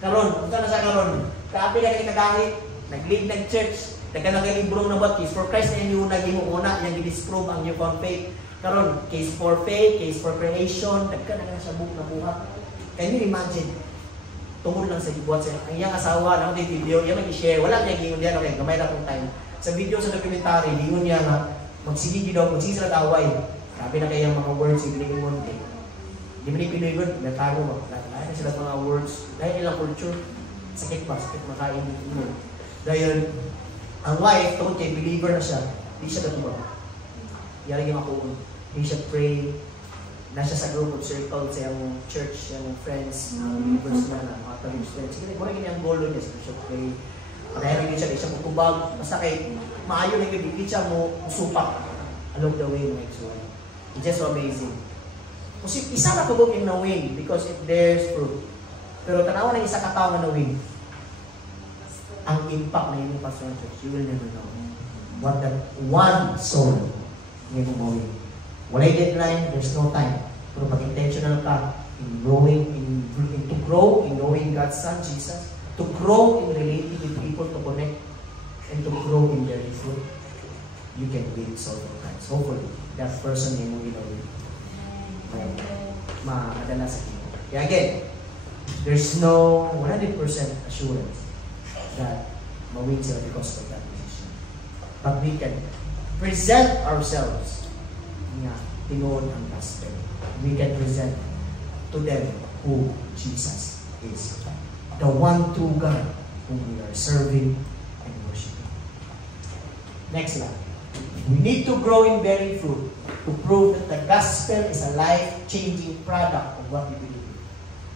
Karon, punta na siya karon. Kapi na kay kagahit, nag-lead nag-church, nagka-nag-librong na ba, Case for Christ na yung nag-imuna, yung disprove ang newfound faith. Karon, Case for Faith, Case for Creation, nagka-nag siya book na buhat. Can you imagine? Tungod lang sa ibuhat siya. Ang iyang asawa, na yung video, yung mag-i-share, wala niya gingon diyan, okay, gamay na pong time. Sa video sa documentary, gingon niya nga, magsige daw, magsige sila away. Sabi na kayang mga words, ibigay mo eh. Di ba ni Pinoy good? Nagtago mo. Lahat na sila mga words. Dahil ilang culture, sakit makain mo. Dahil, ang wife, tungkol kay believer na siya, di siya katubang. Yari yung makuon. Di siya pray. Nasa sa group of circle sa yung church, yung friends, believers na, mga colleagues friends. Sige, kung rin yung goal niya, siya pray. Dahil hindi siya magkubag. Basta kay maayo na hindi siya mo supak along the way mo ex-wife. It's just so amazing. Kasi isa na tubog yung na-win because it bears fruit. Pero tanawa na isa katao na win. Ang impact na yung pastor church, you will never know what that one soul ngayon mo win. Walay deadline, there's no time. Pero pag intentional ka in growing, to grow in knowing God's Son, Jesus, to grow in relating with people, to connect, and to grow in their fruit, you can win several times. Hopefully, that person yung madala sa kino. Kaya again, there's no 100% assurance that mawin sila because of that decision. But we can present ourselves nga tinuod ang gospel. We can present to them who Jesus is. The one true God whom we are serving and worshiping. Next slide. We need to grow in bearing fruit to prove that the gospel is a life-changing product of what we believe.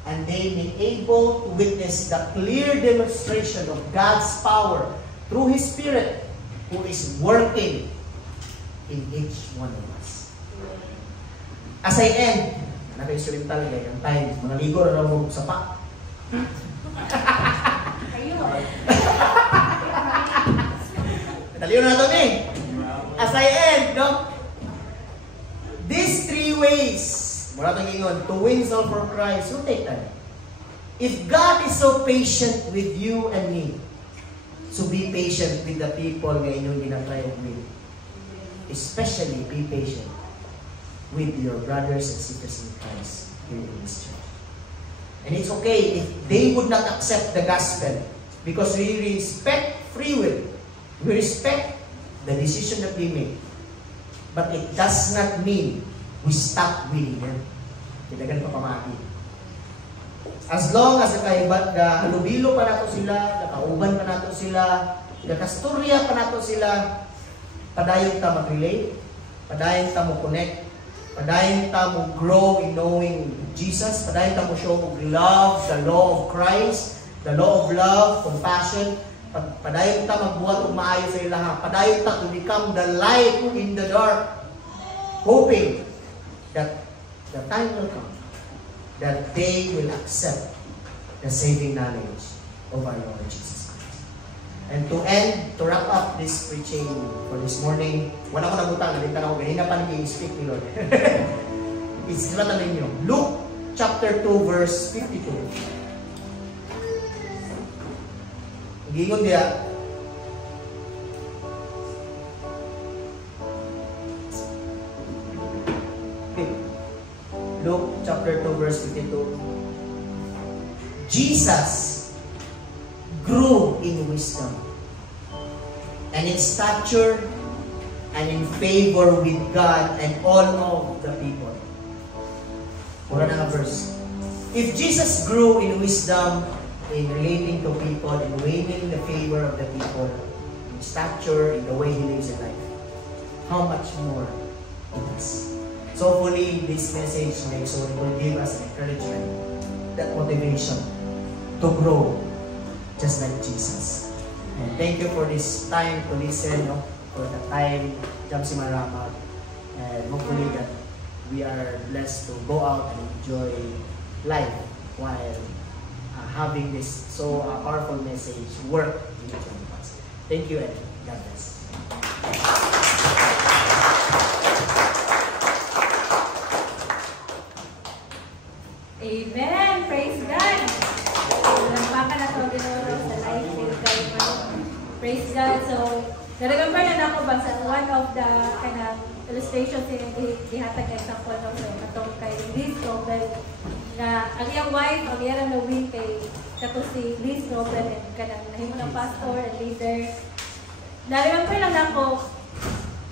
And they be able to witness the clear demonstration of God's power through His Spirit who is working in each one of us. As I end, naka-instrumental guys, ang time, mga ligo na lang sa pa. Taliw na ito eh. As I end, no? These three ways, mula itong ingon, to win soul for Christ, will take time. If God is so patient with you and me, so be patient with the people nga inyong ginatry with. Especially be patient with your brothers and sisters in Christ here in this church. And it's okay if they would not accept the gospel because we respect free will. We respect the decision that they make. But it does not mean we stop winning them. Kailangan pa pamati. As long as halubilo pa nato sila, nakauban pa nato sila, nakastorya pa nato sila, padayon ta mag-relate, padayon ta mo connect, padayon ta mo grow in knowing Jesus, padayon ta mo show love, the law of Christ, the law of love, compassion, padayon ta magbuhat og maayo sa ilaha, padayon ta to become the light in the dark, hoping that the time will come that they will accept the saving knowledge of our Lord Jesus Christ. And to end, to wrap up this preaching for this morning, wala ko nabutang, nalita na ako, ganina pa nag-i-speak ni Lord. It's not ninyo. Luke chapter 2 verse 52. Gingon diya, Luke chapter 2 verse 52. Jesus grew in wisdom and in stature and in favor with God and all of the people. Pura na nga verse. If Jesus grew in wisdom, in relating to people, in winning the favor of the people, in stature, in the way He lives in life, how much more in us? So hopefully, this message will give us encouragement, that motivation to grow just like Jesus. And thank you for this time to listen, for the time, Jamsi Maramag. And hopefully that we are blessed to go out and enjoy life while having this so powerful message work in each one of us. Thank you and God bless. Amen! Praise God! Lampakan na ito ginuro sa life with God. Praise God! So, naragambar na ako ba sa one of the illustrations dihatag example ng katong kay Liz Nobel na ang iyang wife, ang iyang nawin kay kato si Liz Nobel and kanang nahimo ng pastor and leader. Naragambar lang ako,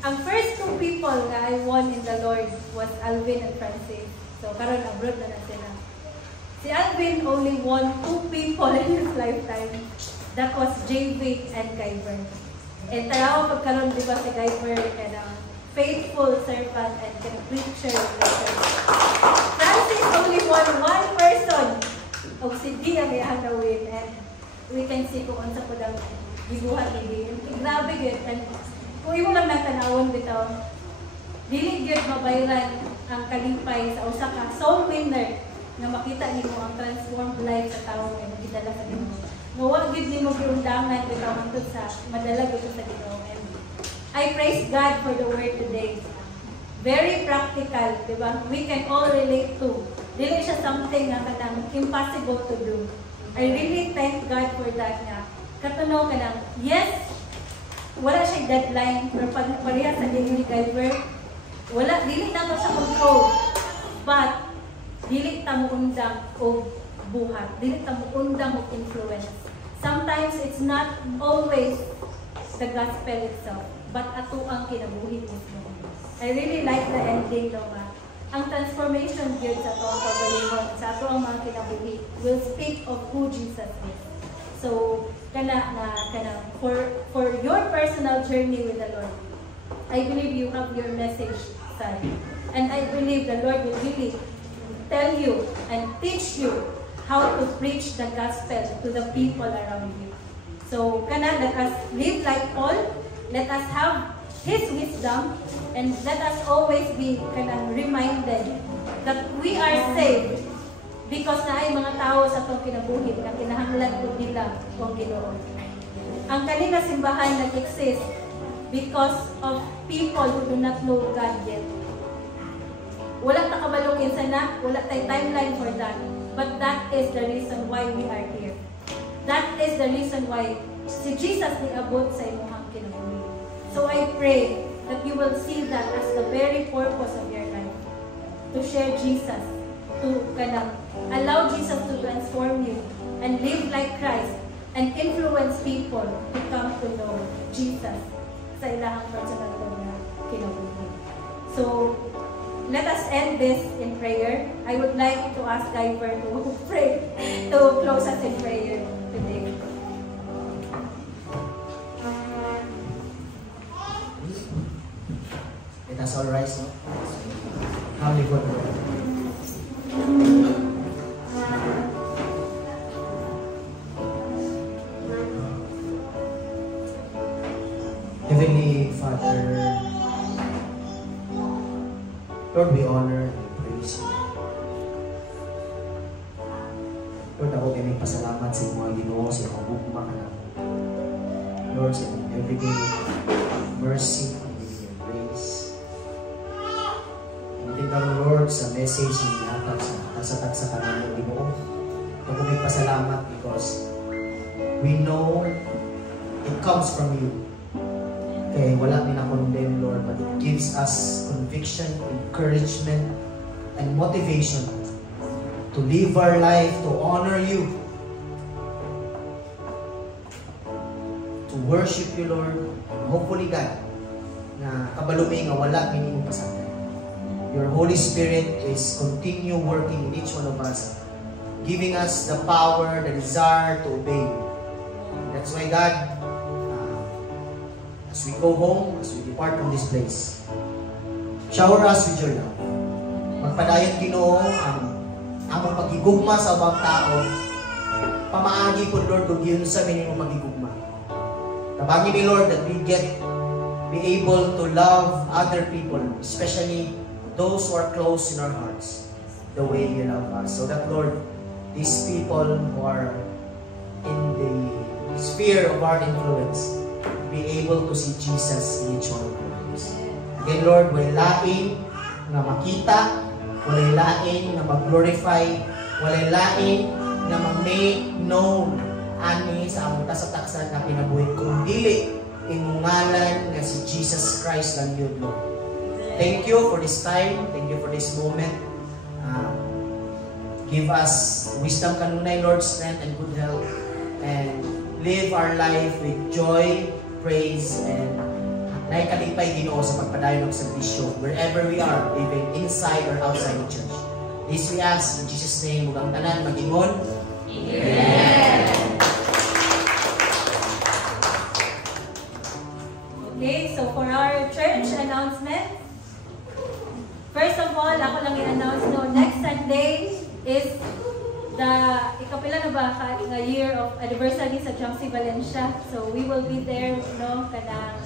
ang first two people na I won in the Lord was Alvin and Francis. So, karon abroad na sila. Si Alvin only won 2 people in his lifetime. That was JV and Guyver. And tanaw pagkaroon, di ba, si Guyver faithful servant and preacher. Francis only won 1 person. O si D ang ihanawin. And we can see kung unsa po daw gibuhat ni D. Grabe yun. And kung imo lang natanawon bitaw, dili gyud mabayran ang kalipay sa usa ka soul winner nga makita nimo ang transformed life sa tawo nga makidala sa Ginoo. Nga wa gyud nimo giundangan bitaw hangtod sa madala gyud sa Ginoo. And I praise God for the word today. Very practical, di ba? We can all relate to. Dili siya something na kanang impossible to do. I really thank God for that nga. Katunaw kanang yes, wala siya deadline pero pareha sa dinhi Guyver. Wala, dili na sa control. But, dili ta mo undang o buhat. Dili ta mo undang o influence. Sometimes, it's not always the gospel itself, but ato ang kinabuhi mismo. I really like the ending daw nga. Ang transformation gyud sa ato ang pagalingon, sa ato ang mga kinabuhi, will speak of who Jesus is. So, for your personal journey with the Lord, I believe you have your message side. And I believe the Lord will really tell you and teach you how to preach the gospel to the people around you. So, let us live like Paul. Let us have His wisdom. And let us always be reminded that we are saved because na ay mga tao sa itong kinabuhi na kinahanglan po nila kung Ginoo. Ang kanina simbahan nag-exist because of people who do not know God yet. Wala ta kabalugin sana, wala tay timeline for that. But that is the reason why we are here. That is the reason why si Jesus niabot sa imong kinabuhi. So I pray that you will see that as the very purpose of your life. To share Jesus, to allow Jesus to transform you and live like Christ and influence people to come to know Jesus sa ilahang personal na kinabuhi. So, let us end this in prayer. I would like to ask Guyver to pray, to close us in prayer today. Let us all rise, no? Heavenly Father, Heavenly Father, Lord, we honor and praise you. Lord, ako kayo may pasalamat sa mga Ginoo, sa mga bukma ka na. Lord, sa everyday mercy, everyday grace. Hindi ka, Lord, sa message na inatag sa kanang Ginoo. Ako may pasalamat because we know it comes from you. Kaya wala minakondemn, Lord, but it gives us conviction, encouragement, and motivation to live our life, to honor you, to worship you, Lord. Hopefully, God, na kabalumi nga wala minimum pasagay. Your Holy Spirit is continue working in each one of us, giving us the power, the desire to obey you. That's why, God, as we go home, as we depart from this place, shower us with your love. Magpadayon, Ginoo, ang among pagigugma sa ubang tao, pamaagi po, Lord, kung yun sa minimum pagigugma. Tabangin ni Lord that we be able to love other people, especially those who are close in our hearts, the way you love us. So that, Lord, these people who are in the sphere of our influence be able to see Jesus in each one of our lives. Again, Lord, wala laing na makita, wala laing na mag-glorify, wala laing na mag-make known ani sa among kasataksan na pinabuhi kung dili imungalan na si Jesus Christ lang yun, Lord. Thank you for this time. Thank you for this moment. Give us wisdom kanunay, Lord, strength and good health, and live our life with joy, praise, and naikalipay, Ginoo, sa pagpadayon ng servisyo wherever we are, even inside or outside the church. This we ask in Jesus' name. Huwag ang tanan mag-ingon. Amen. Okay, so for our church announcement, first of all, ako lang i-announce no, next Sunday is the ikapila na ba nga year of anniversary sa Jamsi Valencia. So we will be there, no, kanang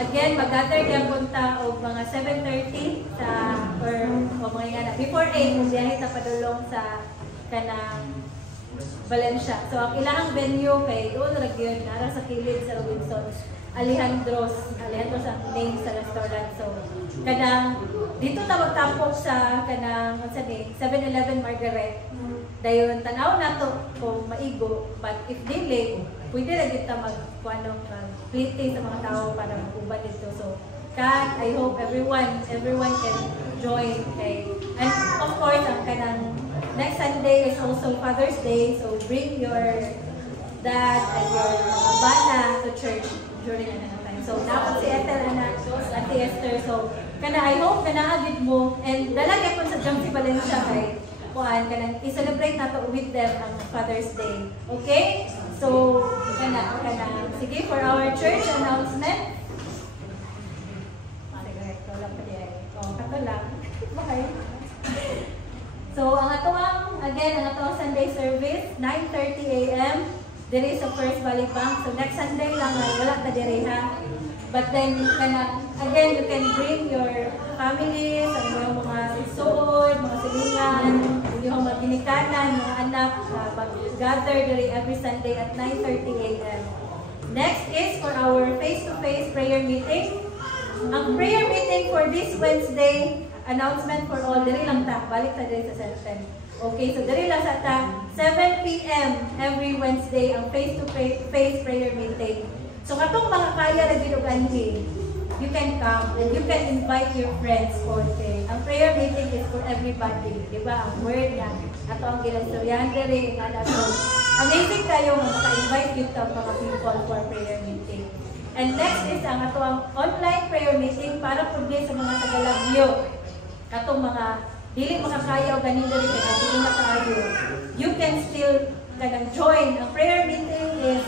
again, mag-gather yung punta o mga 7:30 sa, or mga nga na, before 8, kung biyahe sa padulong sa kanang Valencia. So ang ilang venue kay doon yun, nara sa kilid sa Robinson. Alejandro's ang name sa restaurant. So, kanang, dito ta magtapok sa kanang, 7-Eleven Margaret. Dayon, tanaw na to kung maigo. But if dili, pwede na kita mag-plate sa mga tao para mag-uban dito. So, I hope everyone can join. Okay? And of course, ang kanang next Sunday is also Father's Day. So, bring your dad and your bana to church during another time. So, dapat si Ethel na Ate Esther. So, I hope agad mo. And dalagyan po sa Jamsi Valencia kay kuan i-celebrate na to with them ang Father's Day. Okay? So, sige, for our church announcement. Kato lang. Bye. So, ang atong Sunday service, 9:30 a.m. There is a First Valley Bank. So next Sunday lang, wala ta dire ha. But then, again, you can bring your families, ang mga isuod, mga silingan, yung mga ginikanan, mga anak, gather dire every Sunday at 9:30 a.m. Next is for our face-to-face prayer meeting. Ang prayer meeting for this Wednesday, announcement for all, dire lang ta, balik ta dire sa cellphone. Okay, so dali lang sa ta, 7 p.m. every Wednesday ang face-to-face prayer meeting. So katong mga kaya na ginuganhi, you can come and you can invite your friends for okay. Ang prayer meeting is for everybody, di ba? Ang word na ato ang ginastoryan diri nga nato. Amazing kayo nga maka-invite yung mga people for prayer meeting. And next is ang ato ang online prayer meeting para po sa mga tagalagyo. Katong mga dili makakaya o ganin diri kay dili makaayo. You can still join. Ang prayer meeting is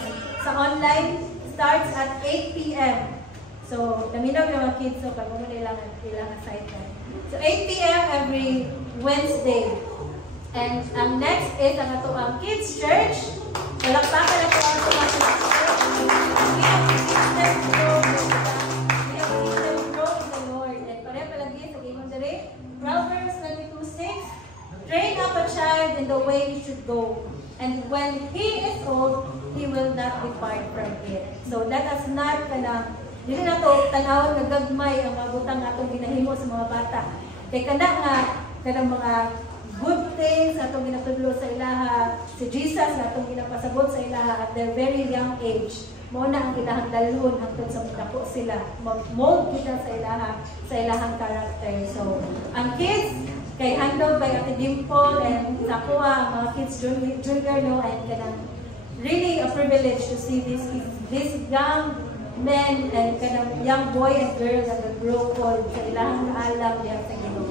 sa online starts at 8 p.m. So, naminaw yung mga kids so pag mo ilang assignment. So 8 p.m. every Wednesday. And ang next is ang ato ang kids church. Palakpakan na po ang ato ang kids church. We have system grow in the Lord. And pare palagi sa gingon diri. Proverbs 22:6, train up a child in the way he should go, and when he is old, he will not depart from it. So let us not dili na to tanawon nga gagmay ang mga butang atong ginahimo sa mga bata. Kay kanang mga good things atong ginatudlo sa ilaha, si Jesus nga atong ginapasabot sa ilaha at their very young age. Mao na ang ilahang dalhon hangtod sa dako sila. Mag-mold kita sa ilahang character. So, ang kids, kay handled by Ate Dimple and sa kuha, ang mga kids junior, no, and kanang really a privilege to see these young men and kanang young boy and girl that grow old sa ilang alam diya sa Ginoo.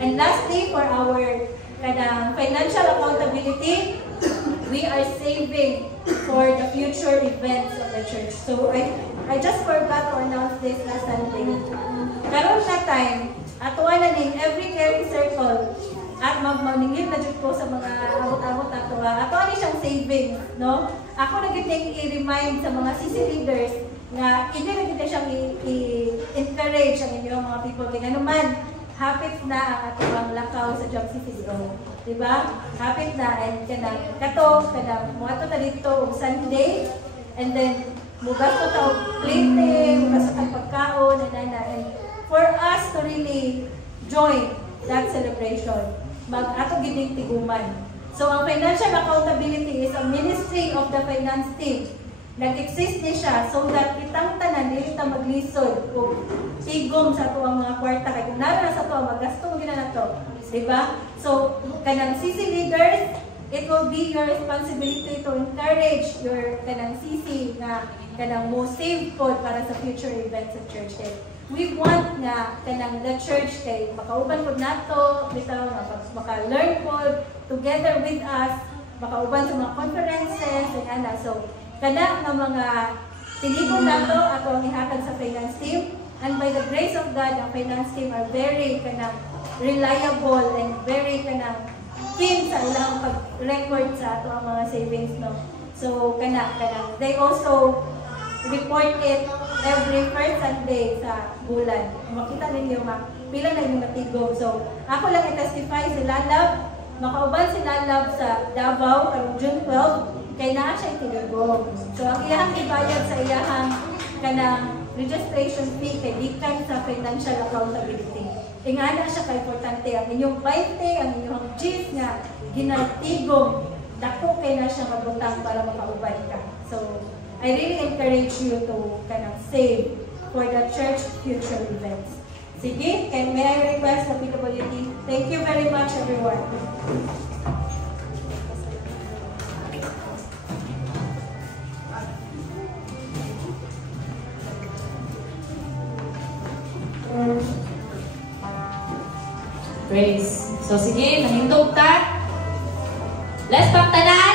And lastly, for our kanang financial accountability, we are saving for the future events of the church. So I just forgot to announce this last Sunday. Karon sa time, atuan na ning every caring circle at magmaningil na jud ko sa mga abot-abot ato. Atuan ni siyang savings, no? Ako na gid i-remind sa mga CC leaders na hindi na gid siyang i-encourage ang inyong mga people kay naman hapit na ang atong lakaw sa Job CCDO. Diba? Hapit na and kanang muato na dito og Sunday and then mugasto ta og plating, mugasto ta pagkaon and for us to really join that celebration, ato gid tiguman. So ang financial accountability is a ministry of the finance team. Nag-exist ni siya so that kitang tanan dili ta maglisod o tigom sa tuwang mga kwarta kay kung nara sa tuwa magastong gina nato, di ba? So kanang CC leaders, it will be your responsibility to encourage your kanang CC na kanang mo save pod para sa future events of church. We want nga kanang the church kay makauban pod nato, bitaw nga maka-learn pod together with us, makauban sa mga conferences and ana. So kana nga mga tinigon nato ato ang ihatag sa finance team, and by the grace of God, ang finance team are very kanang reliable and very kanang keen sa ilang pag-record sa ato ang mga savings, no. So kanang they also report it every first Sunday sa bulan. Makita ninyo pila na yung matigom. So ako lang i-testify si Lalab, makauban si Lalab sa Davao karong June 12. Kay naa siya itigagom. So ang iyahang ibayad sa iyahang kanang registration fee kay gikan sa financial accountability. Ingana siya kay importante ang inyong 20, ang inyong G's nga ginaltigom, dako kay na siya mabutang para makauban ka. So I really encourage you to kanang save for the church future events. Sige, and may I request the PWD? Thank you very much, everyone. Praise. So sige, nahindog ta. Let's pagtanan.